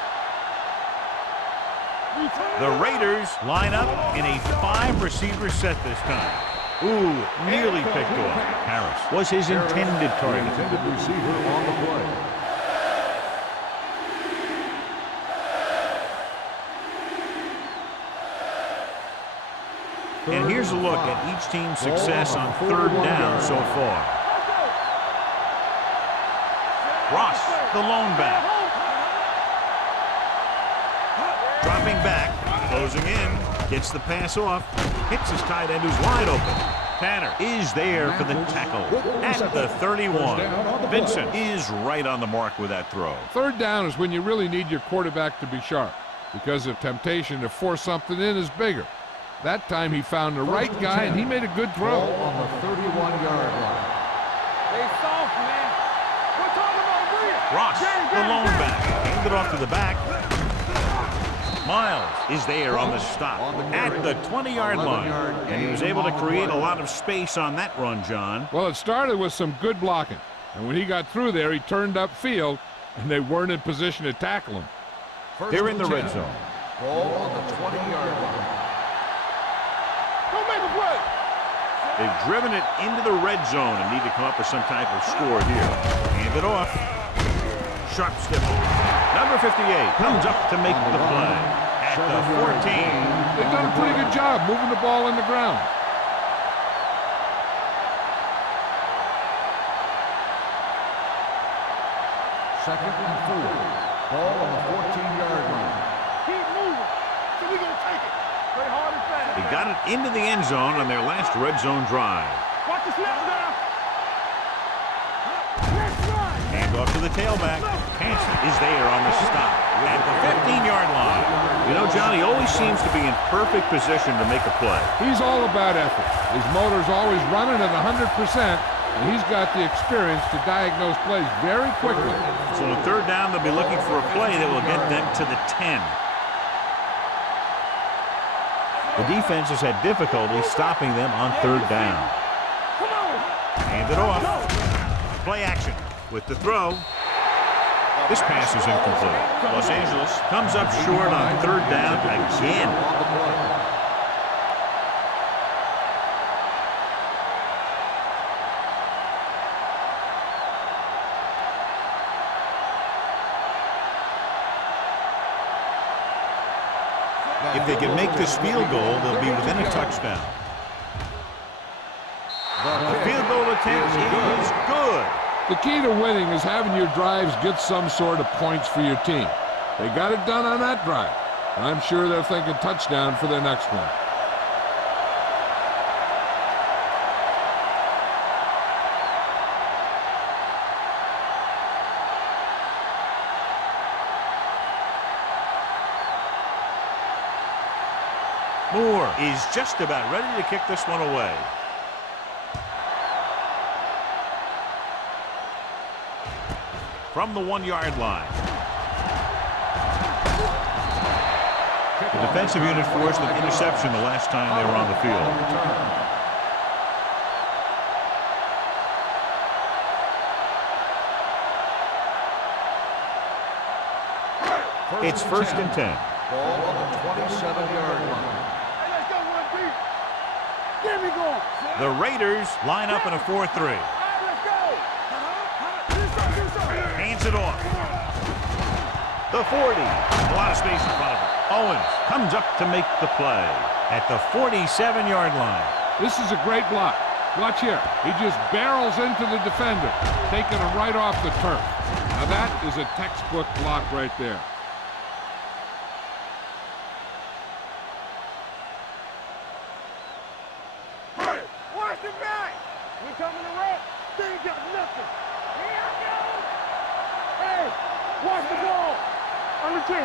The Raiders line up in a 5-receiver set this time. Ooh, nearly picked off. Harris was his intended target. Intended receiver on the play. And here's a look at each team's success on third down so far. Ross, the lone back. Dropping back, closing in, gets the pass off, hits his tight end who's wide open. Tanner is there for the tackle at the 31. Vincent is right on the mark with that throw. Third down is when you really need your quarterback to be sharp, because the temptation to force something in is bigger. That time he found the right guy, and he made a good throw. On the 31-yard line. They soft, man. We're talking about real. Ross, the lone back, handed off to the back. Miles is there on the stop at the 20-yard line. And he was able to create a lot of space on that run, John. Well, it started with some good blocking. And when he got through there, he turned upfield, and they weren't in position to tackle him. They're in the red zone. Ball on the 20-yard line. Don't make a play. They've driven it into the red zone and need to come up with some type of score here. Hand it off. Sharp stifle. Number 58 comes up to make the play at the 14. They've done a pretty good job moving the ball in the ground. Second and 4. Ball on the 14-yard line. Keep moving. So we're going to take it. Play hard and fast. They got it into the end zone on their last red zone drive. Watch the snap down. Let's run. Hand off to the tailback. Hanson is there on the stop at the 15-yard line. You know, John, he always seems to be in perfect position to make a play. He's all about effort. His motor's always running at 100%, and he's got the experience to diagnose plays very quickly. So on third down, they'll be looking for a play that will get them to the 10. The defense has had difficulty stopping them on third down. Come on. Hand it off. Play action with the throw. This pass is incomplete. Los Angeles comes up short on third down again. If they can make this field goal, they'll be within a touchdown. The field goal attempt is good. The key to winning is having your drives get some sort of points for your team. They got it done on that drive, and I'm sure they're thinking touchdown for their next one. Moore is just about ready to kick this one away. From the 1-yard line. The defensive unit forced an interception the last time they were on the field. It's first and 10. Ball on the 27-yard line. Hey, let's go, 1-3. Get me going. The Raiders line up in a 4-3. All right, let's go. Do something. Hands it off. The 40. A lot of space in front of him. Owens comes up to make the play at the 47-yard line. This is a great block. Watch here. He just barrels into the defender, taking him right off the turf. Now that is a textbook block right there. Watch the back. We coming to rock. They ain't got nothing. Here I go. Hey, watch the ball. On the 10.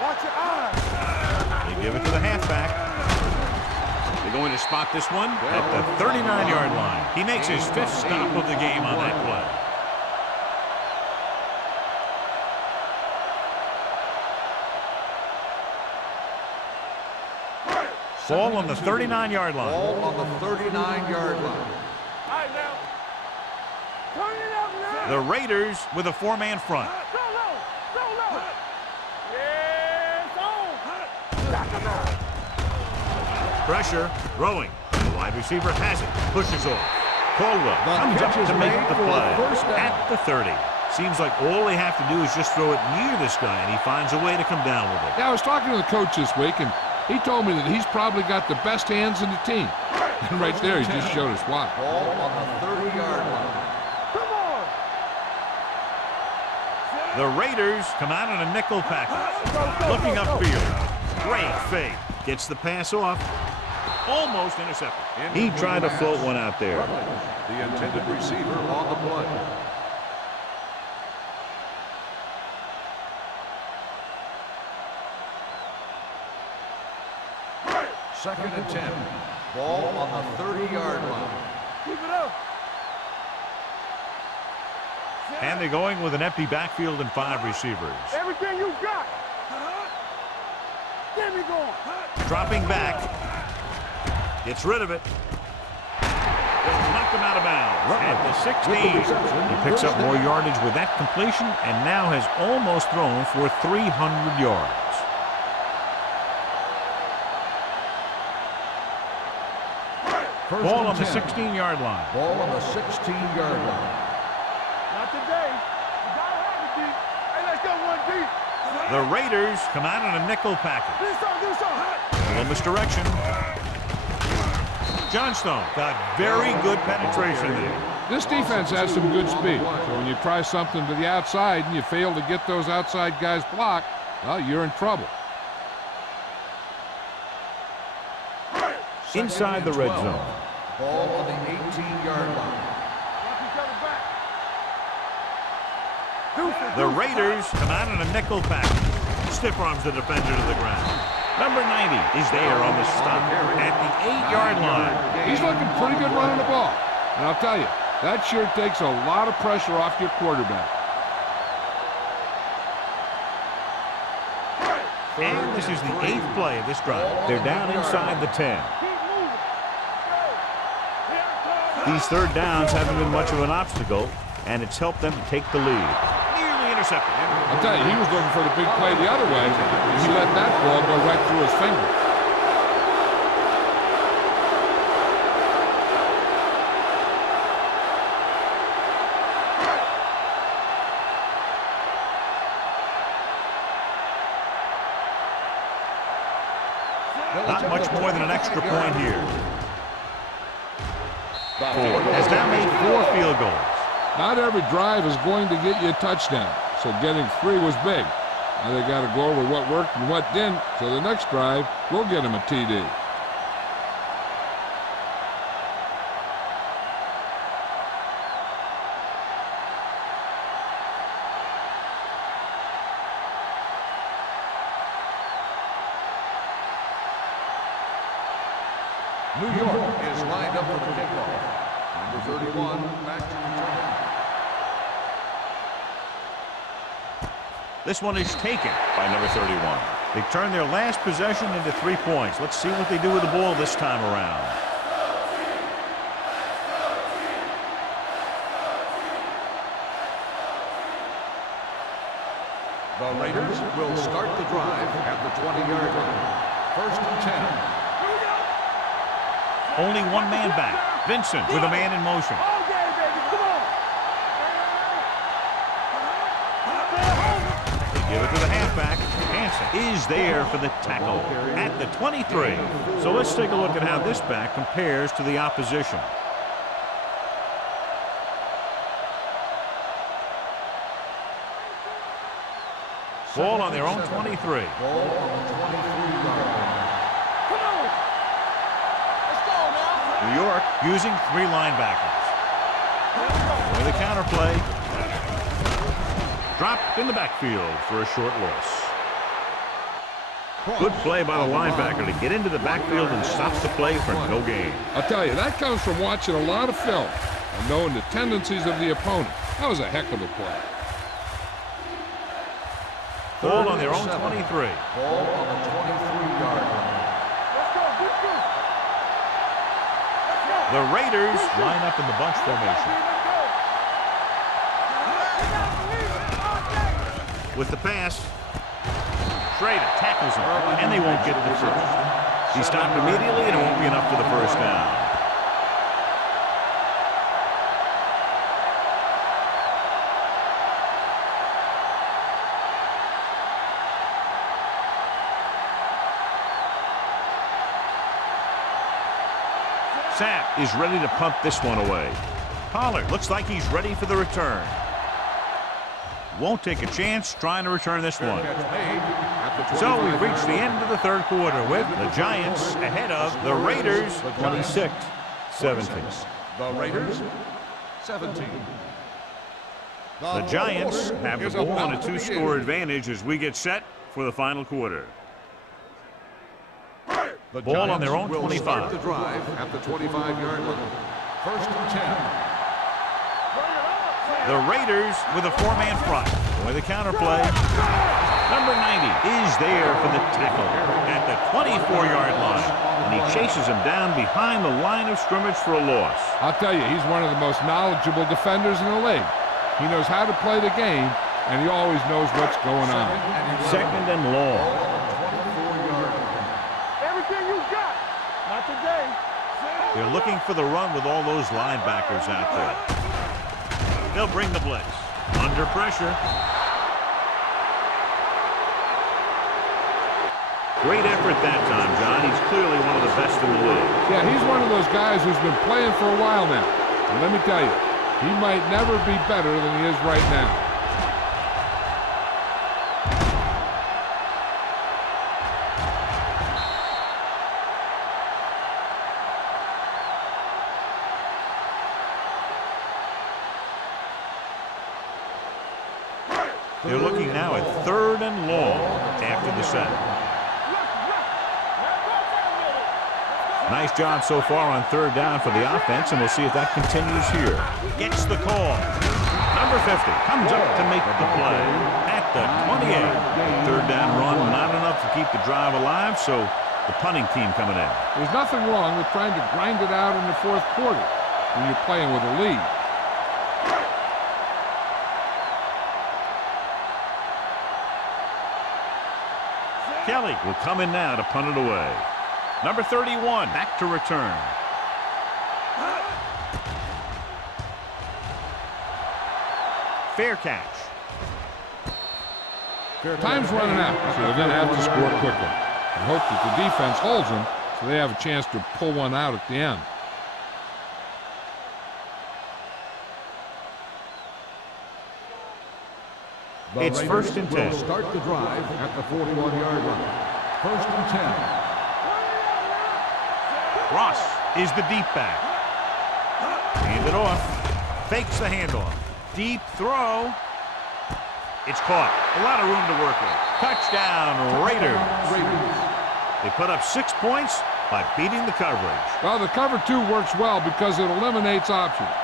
Watch your eyes. They give it to the halfback. They're going to spot this one at the 39-yard line. He makes his 5th stop of the game on that play. Ball on the 39-yard line. Ball on the 39-yard line. All right, now. Turn it up now. The Raiders with a 4-man front. Go low. Yeah, it's on. Knock him out. Pressure, throwing. The wide receiver has it, pushes off. Caldwell comes up to make the play at the 30. Seems like all they have to do is just throw it near this guy, and he finds a way to come down with it. Yeah, I was talking to the coach this week, and he told me that he's probably got the best hands in the team. And right there, he just showed us why. Ball on the 30-yard line. Come on. The Raiders come out in a nickel package. Looking upfield. Great fake. Gets the pass off. Almost intercepted. He tried to float one out there. The intended receiver on the play. Second and 10. Ball on the 30-yard line. Keep it up. And they're going with an empty backfield and 5 receivers. Everything you got. Get me going. Dropping back. Gets rid of it. They'll knock him out of bounds at the 16. He picks up more yardage with that completion and now has almost thrown for 300 yards. Ball on the 16-yard line. Ball on the 16-yard line. Not today. You gotta have it, D. Hey, let's go, 1-D. The Raiders come out in a nickel package. Do something. A little misdirection. Johnstone got very good penetration there. This defense has some good speed, so when you try something to the outside and you fail to get those outside guys blocked, well, you're in trouble. Inside the red zone. Ball on the 18-yard line. The Raiders come out in a nickel package. Stiff arms the defender to the ground. Number 90 is there on the stop at the 8-yard line. He's looking pretty good running the ball. And I'll tell you, that sure takes a lot of pressure off your quarterback. And this is the 8th play of this drive. They're down inside the 10. These third downs haven't been much of an obstacle, and it's helped them to take the lead. Nearly intercepted. I'll tell you, he was looking for the big play the other way. He let that ball go right through his fingers. Not much more than an extra point here. Ford has now made 4 field goals. Not every drive is going to get you a touchdown, so getting 3 was big. Now they got to go over what worked and what didn't, so the next drive will get him a TD. New York is lined up for the kickoff. Number 31, back to return. This one is taken by number 31. They turn their last possession into 3 points. Let's see what they do with the ball this time around. The The Raiders will start the drive at the 20-yard line. First and 10. Only one man back. Vincent with a man in motion. They give it to the halfback. Hansen is there for the tackle at the 23. So let's take a look at how this back compares to the opposition. Ball on their own 23. Ball on the 23-yard line. New York using 3 linebackers. With a counterplay. Dropped in the backfield for a short loss. Good play by the linebacker to get into the backfield and stop the play for no gain. I'll tell you, that comes from watching a lot of film and knowing the tendencies of the opponent. That was a heck of a play. Ball on their own 23. Ball on the 23-yard line. The Raiders line up in the bunch formation. With the pass, Schrader tackles him, and they won't get the first. He stopped immediately, and it won't be enough for the first down. Sapp is ready to punt this one away. Pollard looks like he's ready for the return. Won't take a chance trying to return this one. So we've reached the end of the third quarter with the Giants ahead of the Raiders 26-17. The Raiders 17. The Giants have the ball on a 2-score advantage as we get set for the final quarter. The Ball on their own will 25. start the drive at the 25-yard line. First and 10. The Raiders with a 4-man front. With a counterplay. Number 90 is there for the tackle at the 24-yard line. And he chases him down behind the line of scrimmage for a loss. I'll tell you, he's one of the most knowledgeable defenders in the league. He knows how to play the game, and he always knows what's going on. Second and long. Everything you got. Not today. They're looking for the run with all those linebackers out there. They'll bring the blitz. Under pressure. Great effort that time, John. He's clearly one of the best in the league. Yeah, he's one of those guys who's been playing for a while now. And let me tell you, he might never be better than he is right now. They're looking now at 3rd and long after the set. Nice job so far on 3rd down for the offense, and we'll see if that continues here. Gets the call. Number 50 comes up to make the play at the 28. 3rd down run, not enough to keep the drive alive, so the punting team coming in. There's nothing wrong with trying to grind it out in the 4th quarter when you're playing with a lead. Kelly will come in now to punt it away. Number 31 back to return. Fair catch. Time's running out, so they're going to have to score quickly and hope that the defense holds them so they have a chance to pull one out at the end. It's 1st and 10. Start the drive at the 41-yard line. 1st and 10. Ross is the deep back. Hand it off. Fakes the handoff. Deep throw. It's caught. A lot of room to work with. Touchdown, Raiders. They put up 6 points by beating the coverage. Well, the cover 2 works well because it eliminates options.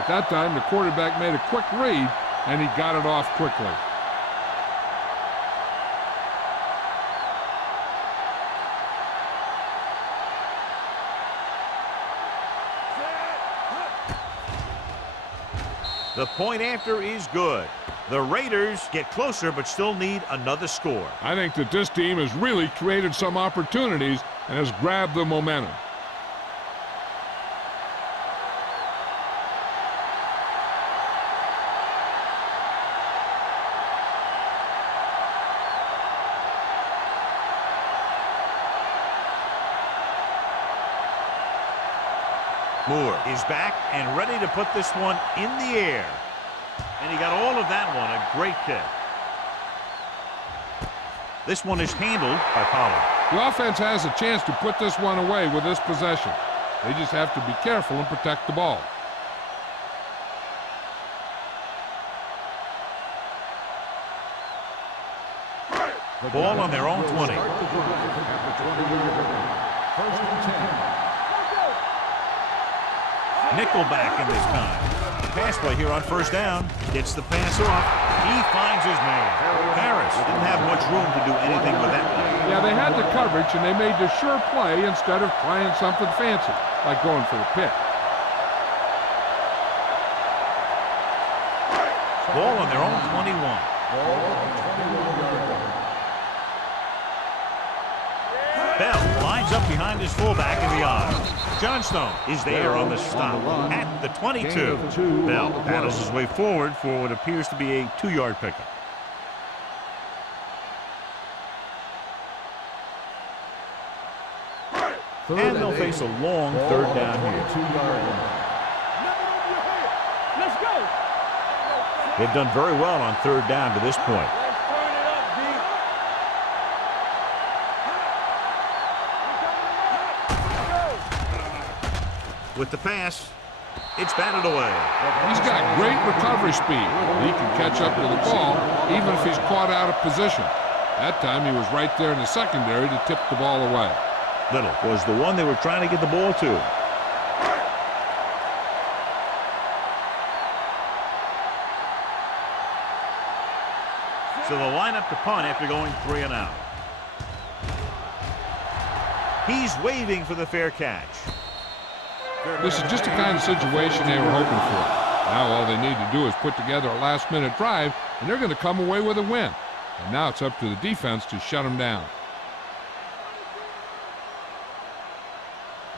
At that time, the quarterback made a quick read, and he got it off quickly. The point after is good. The Raiders get closer but still need another score. I think that this team has really created some opportunities and has grabbed the momentum. Moore is back and ready to put this one in the air. And he got all of that one. A great kick. This one is handled by Pollard. The offense has a chance to put this one away with this possession. They just have to be careful and protect the ball. Ball on their own 20. First and 10. Nickelback in this time. Pass play here on first down. Gets the pass off. He finds his man. Harris didn't have much room to do anything with that play. Yeah, they had the coverage, and they made the sure play instead of trying something fancy, like going for the pick. Ball on their own 21. Ball on the 21-yard line. Bell lines up behind his fullback in the eye. Johnstone is there on the stop at the 22. Bell paddles his way forward for what appears to be a 2-yard pickup. And they'll face a long third down here. Let's go. They've done very well on third down to this point. Let's turn it up, D. With the pass, it's batted away. He's got great recovery speed. He can catch up to the ball even if he's caught out of position. That time he was right there in the secondary to tip the ball away. Little was the one they were trying to get the ball to. So they'll line up to punt after going 3 and out. He's waving for the fair catch. This is just the kind of situation they were hoping for. Now all they need to do is put together a last-minute drive, and they're going to come away with a win. And now it's up to the defense to shut them down.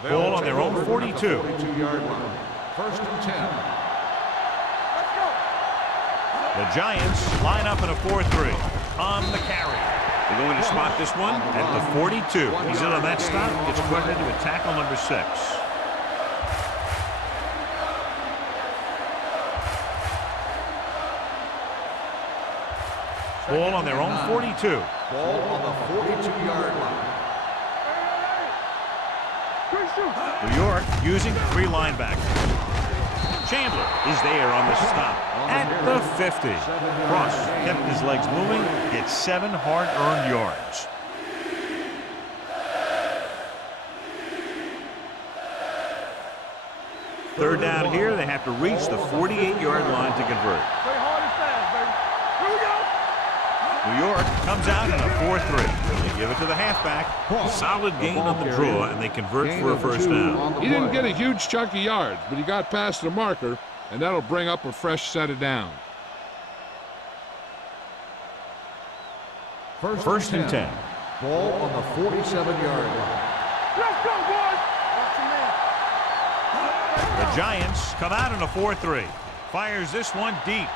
Ball on their own 42. 42-yard line. First and 10. The Giants line up in a 4-3 on the carry. They're going to spot this one at the 42. He's in on that stop. Gets credited with tackle number 6. Ball on their own 42. Ball on the 42-yard line. New York using 3 linebackers. Chandler is there on the stop at the 50. Cross kept his legs moving, gets 7 hard-earned yards. Third down here, they have to reach the 48-yard line to convert. Play hard and fast, baby. Here we go. New York comes out in a 4-3. They give it to the halfback. Solid gain on the draw, and they convert for a first down. He didn't get a huge chunk of yards, but he got past the marker, and that'll bring up a fresh set of downs. First and 10. Ball on the 47-yard line. Let's go, boys. Watch your man. The Giants come out in a 4-3. Fires this one deep.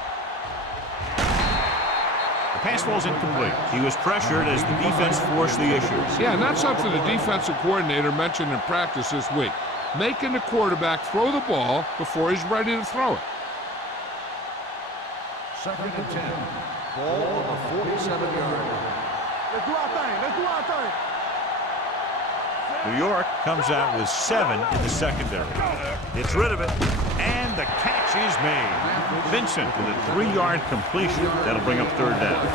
The pass ball's incomplete. He was pressured as the defense forced the issues. Yeah, and that's something the defensive coordinator mentioned in practice this week. Making the quarterback throw the ball before he's ready to throw it. Second and 10. Ball on the 47-yard line. Let's do our thing. Let's do our thing. New York comes out with 7 in the secondary. Gets rid of it, and the catch is made. Vincent with a 3-yard completion. That'll bring up third down.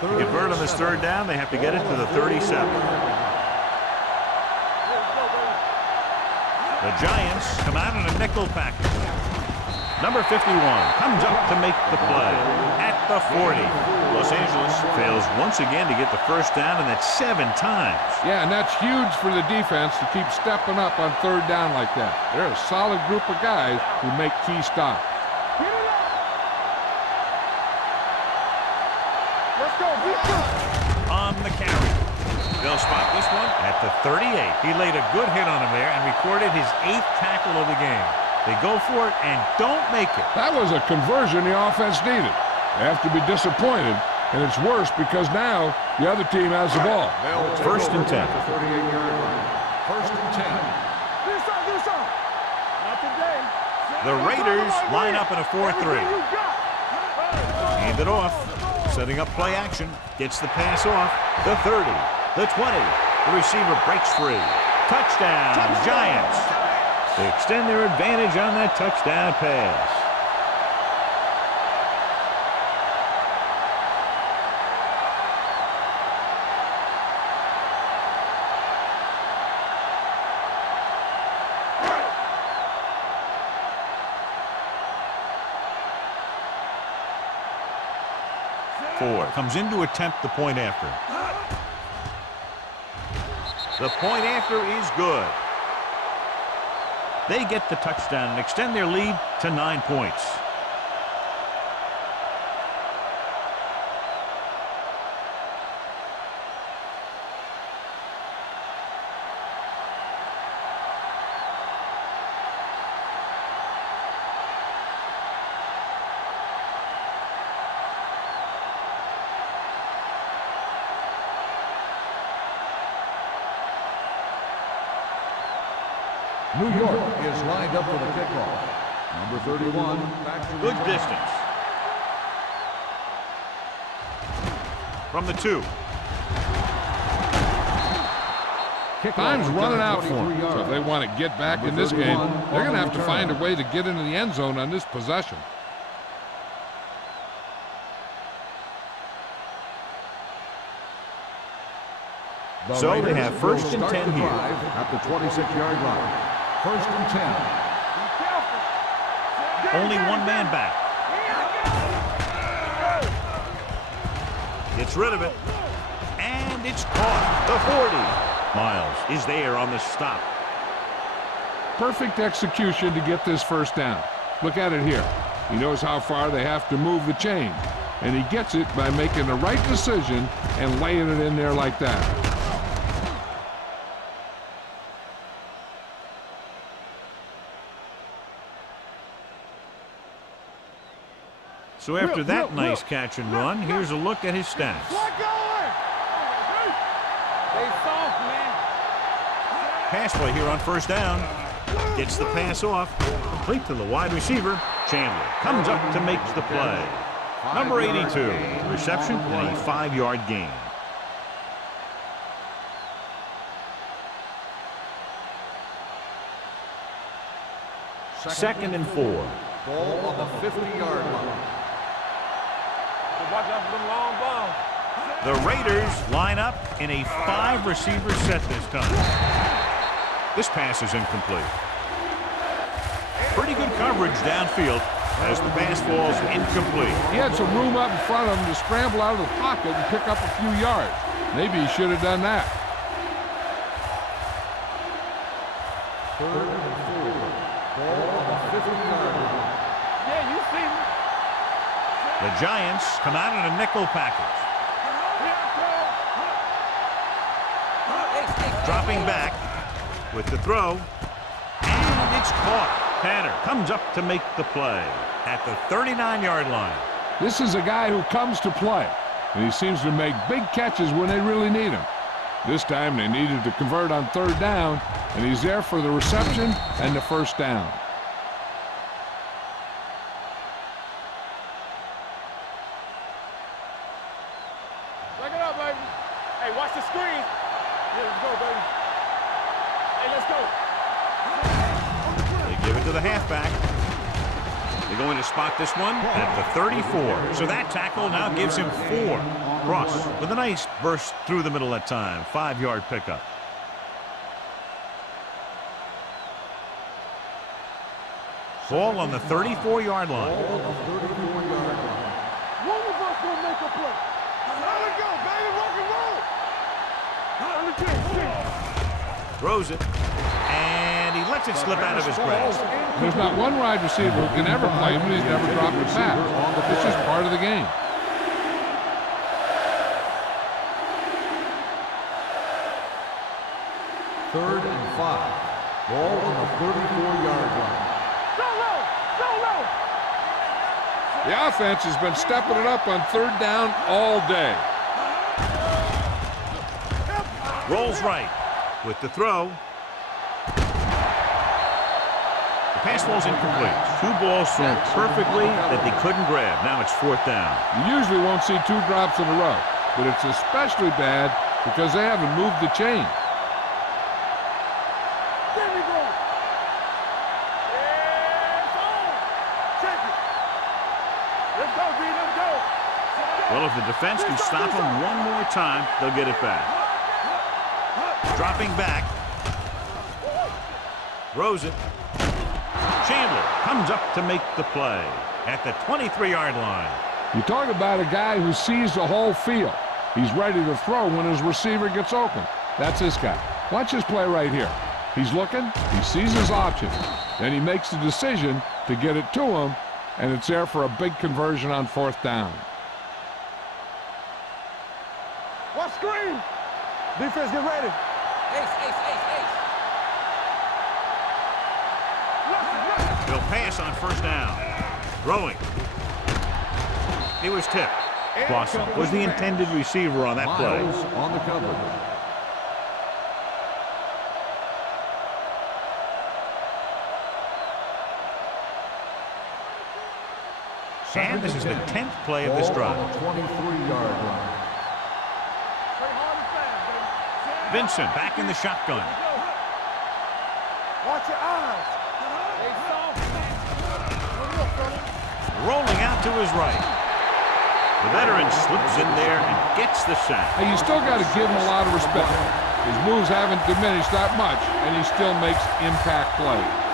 To convert on this third down, they have to get it to the 37. The Giants come out in a nickel package. Number 51 comes up to make the play at the 40. Los Angeles fails once again to get the first down, and that's 7 times. Yeah, and that's huge for the defense to keep stepping up on third down like that. They're a solid group of guys who make key stops. Let's go. On the carry. They'll spot this one at the 38. He laid a good hit on him there and recorded his 8th tackle of the game. They go for it and don't make it. That was a conversion the offense needed. They have to be disappointed, and it's worse because now the other team has the ball. First and 10. 38-yard line. First and 10. Not today. The Raiders line up in a 4-3. Hand it off. Setting up play action. Gets the pass off. The 30. The 20. The receiver breaks free. Touchdown, Giants. They extend their advantage on that touchdown pass. Ford comes in to attempt the point after. The point after is good. They get the touchdown and extend their lead to 9 points. New York is lined up for the kickoff. Number 31, back to Good distance. From the 2. Time's running out for them, so if they want to get back in this game, they're going to have to find a way to get into the end zone on this possession. So they have first and 10 here. At the 26-yard line. First and 10. Only one man back. Gets rid of it. And it's caught. The 40. Miles is there on the stop. Perfect execution to get this first down. Look at it here. He knows how far they have to move the chain. And he gets it by making the right decision and laying it in there like that. So after that nice catch and run, here's a look at his stats. Pass play here on first down. Gets the pass off. Complete to the wide receiver. Chandler comes up to make the play. Number 82. Reception and a 5-yard gain. Second and 4. Ball on the 50-yard line. Watch out for them long balls. The Raiders line up in a 5-receiver set this time. This pass is incomplete. Pretty good coverage downfield as the pass falls incomplete. He had some room up in front of him to scramble out of the pocket and pick up a few yards. Maybe he should have done that. Third and 4. Ball on the 50-yard line. Yeah, you see me. The Giants come out in a nickel package. Dropping back with the throw. And it's caught. Tanner comes up to make the play at the 39-yard line. This is a guy who comes to play, and he seems to make big catches when they really need him. This time they needed to convert on third down, and he's there for the reception and the first down. Check it out, baby. Hey, watch the screen. Yeah, let's go, baby. Hey, let's go. They give it to the halfback. They're going to spot this one at the 34. So that tackle now gives him 4. Ross with a nice burst through the middle that time. 5-yard pickup. Ball on the 34-yard line. Ball on the 34-yard line. That's gonna make a play. Let it go, baby. Rock and roll. On the 10. Throws it. And he lets it slip out of his grasp. There's not one wide receiver who can ever play him, and he's never dropped a pass. It's just part of the game. Third and 5. Ball on the 34-yard line. Go low. Go low. The offense has been stepping it up on third down all day. Rolls right with the throw. The pass ball's incomplete. Two balls thrown perfectly that they couldn't grab. Now it's fourth down. You usually won't see two drops in a row, but it's especially bad because they haven't moved the chain. There we go. It's on. Check it. Let's go, B. Let's go. Well, if the defense can stop him one more time, they'll get it back. Dropping back. Throws it. Chandler comes up to make the play at the 23-yard line. You talk about a guy who sees the whole field. He's ready to throw when his receiver gets open. That's this guy. Watch his play right here. He's looking, he sees his option, and he makes the decision to get it to him, and it's there for a big conversion on fourth down. Watch screen. Defense, get ready. He'll pass on first down. Throwing. He was tipped. Clausen was the intended receiver on that play. Miles on the cover. And this is the 10th play of this drive. Ball on the 23-yard line. Play hard and fast, baby. Vincent back in the shotgun. Watch your eyes. Hey, soft. Rolling out to his right. The veteran slips in there and gets the sack. Now, you still got to give him a lot of respect. His moves haven't diminished that much, and he still makes impact plays.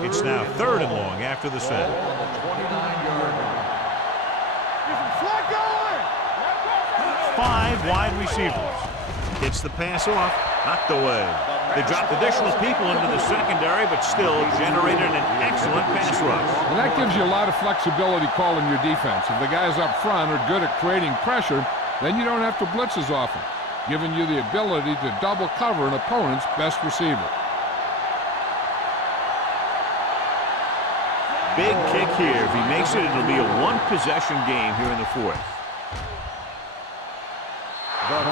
It's now third and long after the set. On the 29-yard line. Get some slack going. 5 wide receivers. Gets the pass off, knocked away. They dropped additional people into the secondary, but still generated an excellent pass rush. And that gives you a lot of flexibility calling your defense. If the guys up front are good at creating pressure, then you don't have to blitz as often, giving you the ability to double cover an opponent's best receiver. Big kick here. If he makes it, it'll be a one-possession game here in the fourth.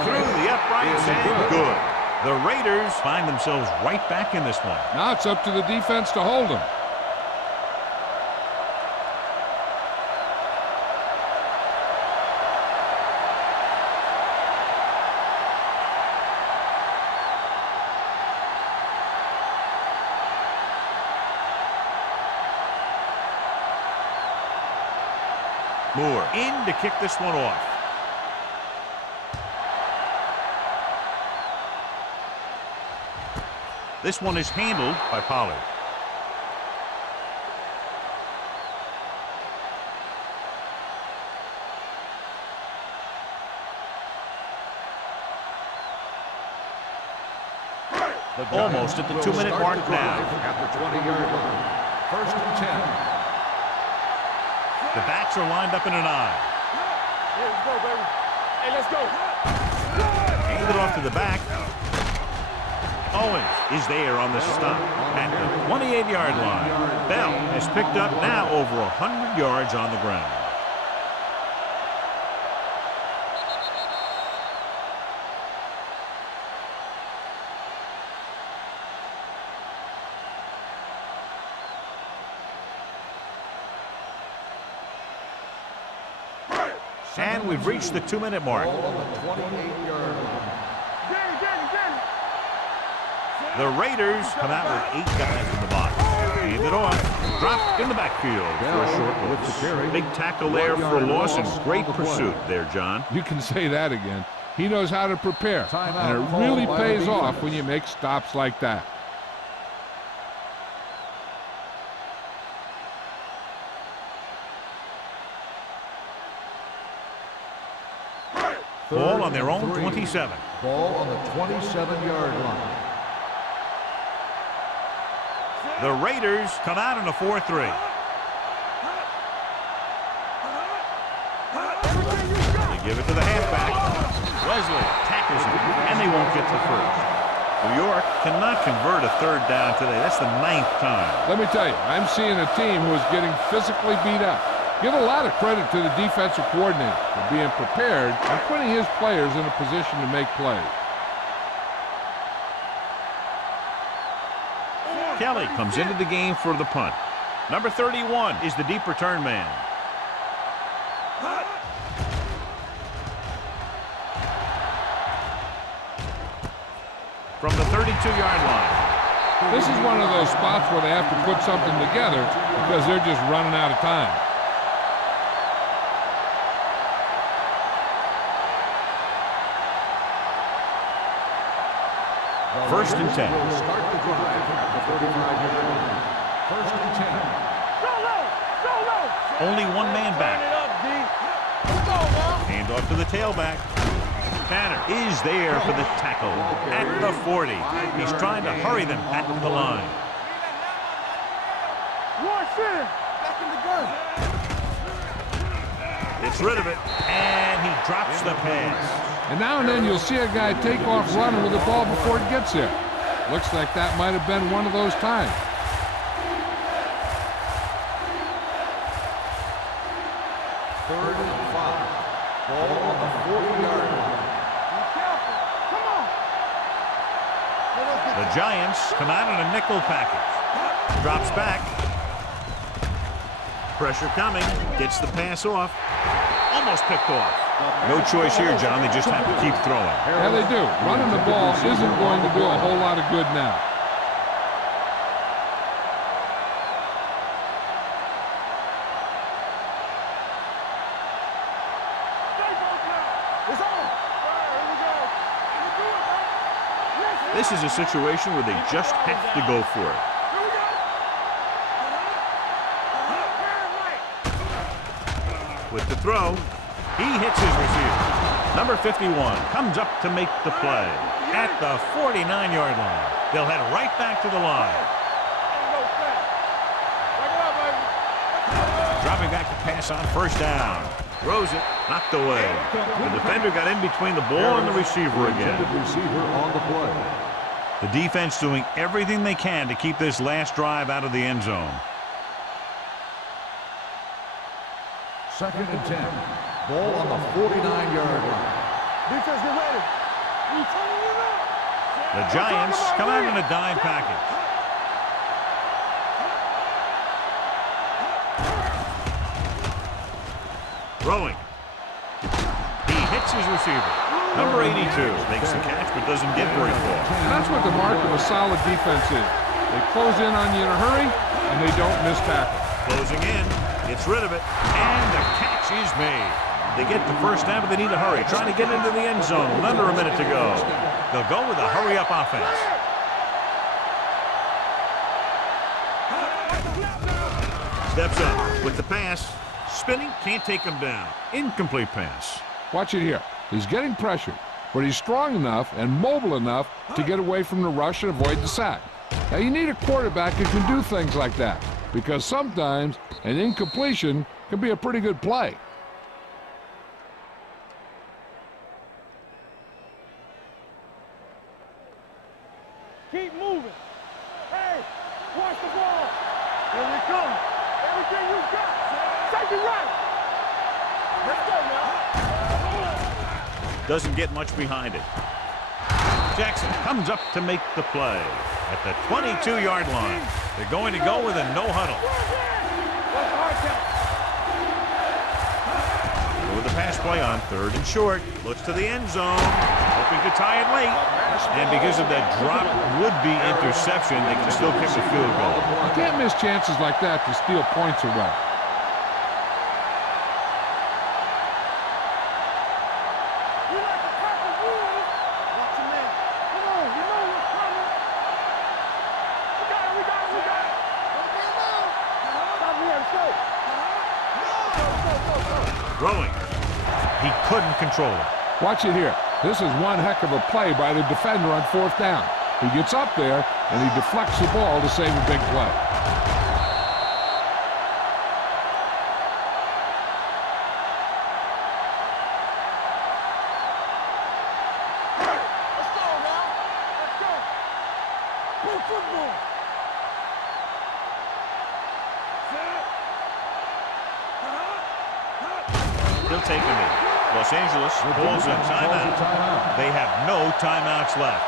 Through the uprights and good. The Raiders find themselves right back in this one. Now it's up to the defense to hold them. Moore in to kick this one off. This one is handled by Pollard. Almost at the 2-minute mark now. At the 20-yard line. First and 10. The backs are lined up in an I. Here, let's go, baby. Hey, let's go. Hand it off to the back. Owens is there on the stop at the 28-yard line. Bell has picked up now over 100 yards on the ground. And we've reached the 2-minute mark. Ball on the 28-yard line. The Raiders come out with 8 guys in the box. it off. Dropped in the backfield for a short with the carry. Big tackle there for a loss and great pursuit there, John. You can say that again. He knows how to prepare, Timeout and it called really by the pays off defense. when you make stops like that. Ball on their own 3. 27. Ball on the 27-yard line. The Raiders come out in a 4-3. They give it to the halfback. Wesley tackles him, and they won't get the first. New York cannot convert a third down today. That's the 9th time. Let me tell you, I'm seeing a team who is getting physically beat up. Give a lot of credit to the defensive coordinator for being prepared and putting his players in a position to make plays. Kelly comes into the game for the punt. Number 31 is the deep return man. From the 32-yard line. This is one of those spots where they have to put something together because they're just running out of time. First and 10. Will start the drive at the 35-yard line. First and 10. Only one man back. Hand off to the tailback. Tanner is there for the tackle at the 40. He's trying to hurry them back to the line. It's rid of it, and he drops the pass. And now and then you'll see a guy take off running with the ball before it gets there. Looks like that might have been one of those times. Third and 5. Ball on the 40-yard line. The Giants come out in a nickel package. Drops back. Pressure coming. Gets the pass off. Almost picked off. No choice here, John. They just have to keep throwing. Yeah, they do. Running the ball isn't going to do a whole lot of good now. This is a situation where they just have to go for it. With the throw, he hits his receiver. Number 51 comes up to make the play at the 49-yard line. They'll head right back to the line. Dropping back to pass on first down. Throws it, knocked away. The defender got in between the ball and the receiver again. Receiver on the play. The defense doing everything they can to keep this last drive out of the end zone. Second and 10. Ball on the 49-yard line. Defense, get ready. The Giants come out in a dime package. Throwing. He hits his receiver. Number 82 makes the catch but doesn't get very far. And that's what the mark of a solid defense is. They close in on you in a hurry, and they don't miss tackle. Closing in, gets rid of it, and the catch is made. They get the first down, but they need to hurry. Trying to get into the end zone with under a minute to go. They'll go with a hurry-up offense. Steps up with the pass. Spinning, can't take him down. Incomplete pass. Watch it here. He's getting pressured, but he's strong enough and mobile enough to get away from the rush and avoid the sack. Now, you need a quarterback who can do things like that, because sometimes an incompletion can be a pretty good play. Keep moving. Hey, watch the ball. Here we come. Everything you got. Take it right. Let's go now. Doesn't get much behind it. Jackson comes up to make the play at the 22-yard line. They're going to go with a no huddle. With the pass play on third and short. Looks to the end zone. Hoping to tie it late. And because of that drop would-be interception, they can still kick a field goal. You can't miss chances like that to steal points away. You like the purple rules? Watch your man. Come on, you know what's coming. We got it, we got it, we got it. Don't get him out. Stop me here, show. Go. Throwing. He couldn't control it. Watch it here. This is one heck of a play by the defender on 4th down. He gets up there, and he deflects the ball to save a big play. Let's go now. Let's go. Play football. He'll take a knee. Los Angeles calls a timeout. They have no timeouts left.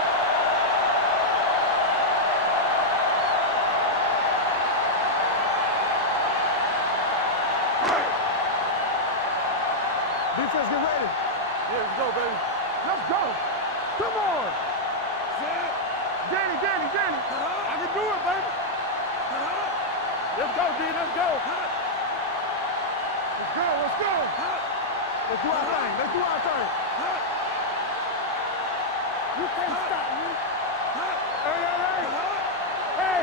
Defense, get ready. Yeah, let's go, baby. Let's go. Come on. Danny. I can do it, baby. Let's go, D. Let's go. Let's go. Let's do our thing. You can't stop me. Hey,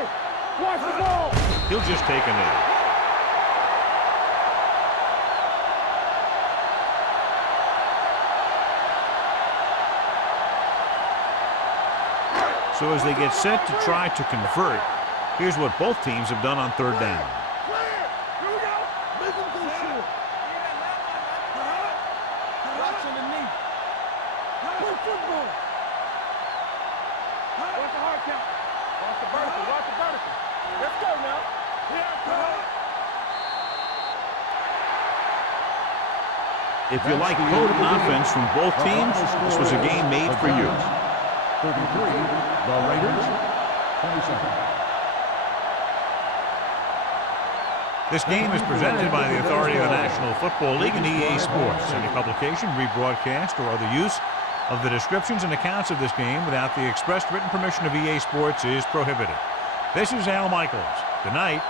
watch the ball. He'll just take a knee. So as they get set to try to convert, here's what both teams have done on 3rd down. Clear. Here we go. Make him go shoot. Watching the knee. Play football. Watch the hard count. Watch the vertical. Let's go now. Here I come. If you like potent offense from both teams, this was a game made for you. 33, the Raiders, 27. This game is presented by the authority of the National Football League and EA Sports. Any publication, rebroadcast, or other use of the descriptions and accounts of this game without the express written permission of EA Sports is prohibited. This is Al Michaels. Good night.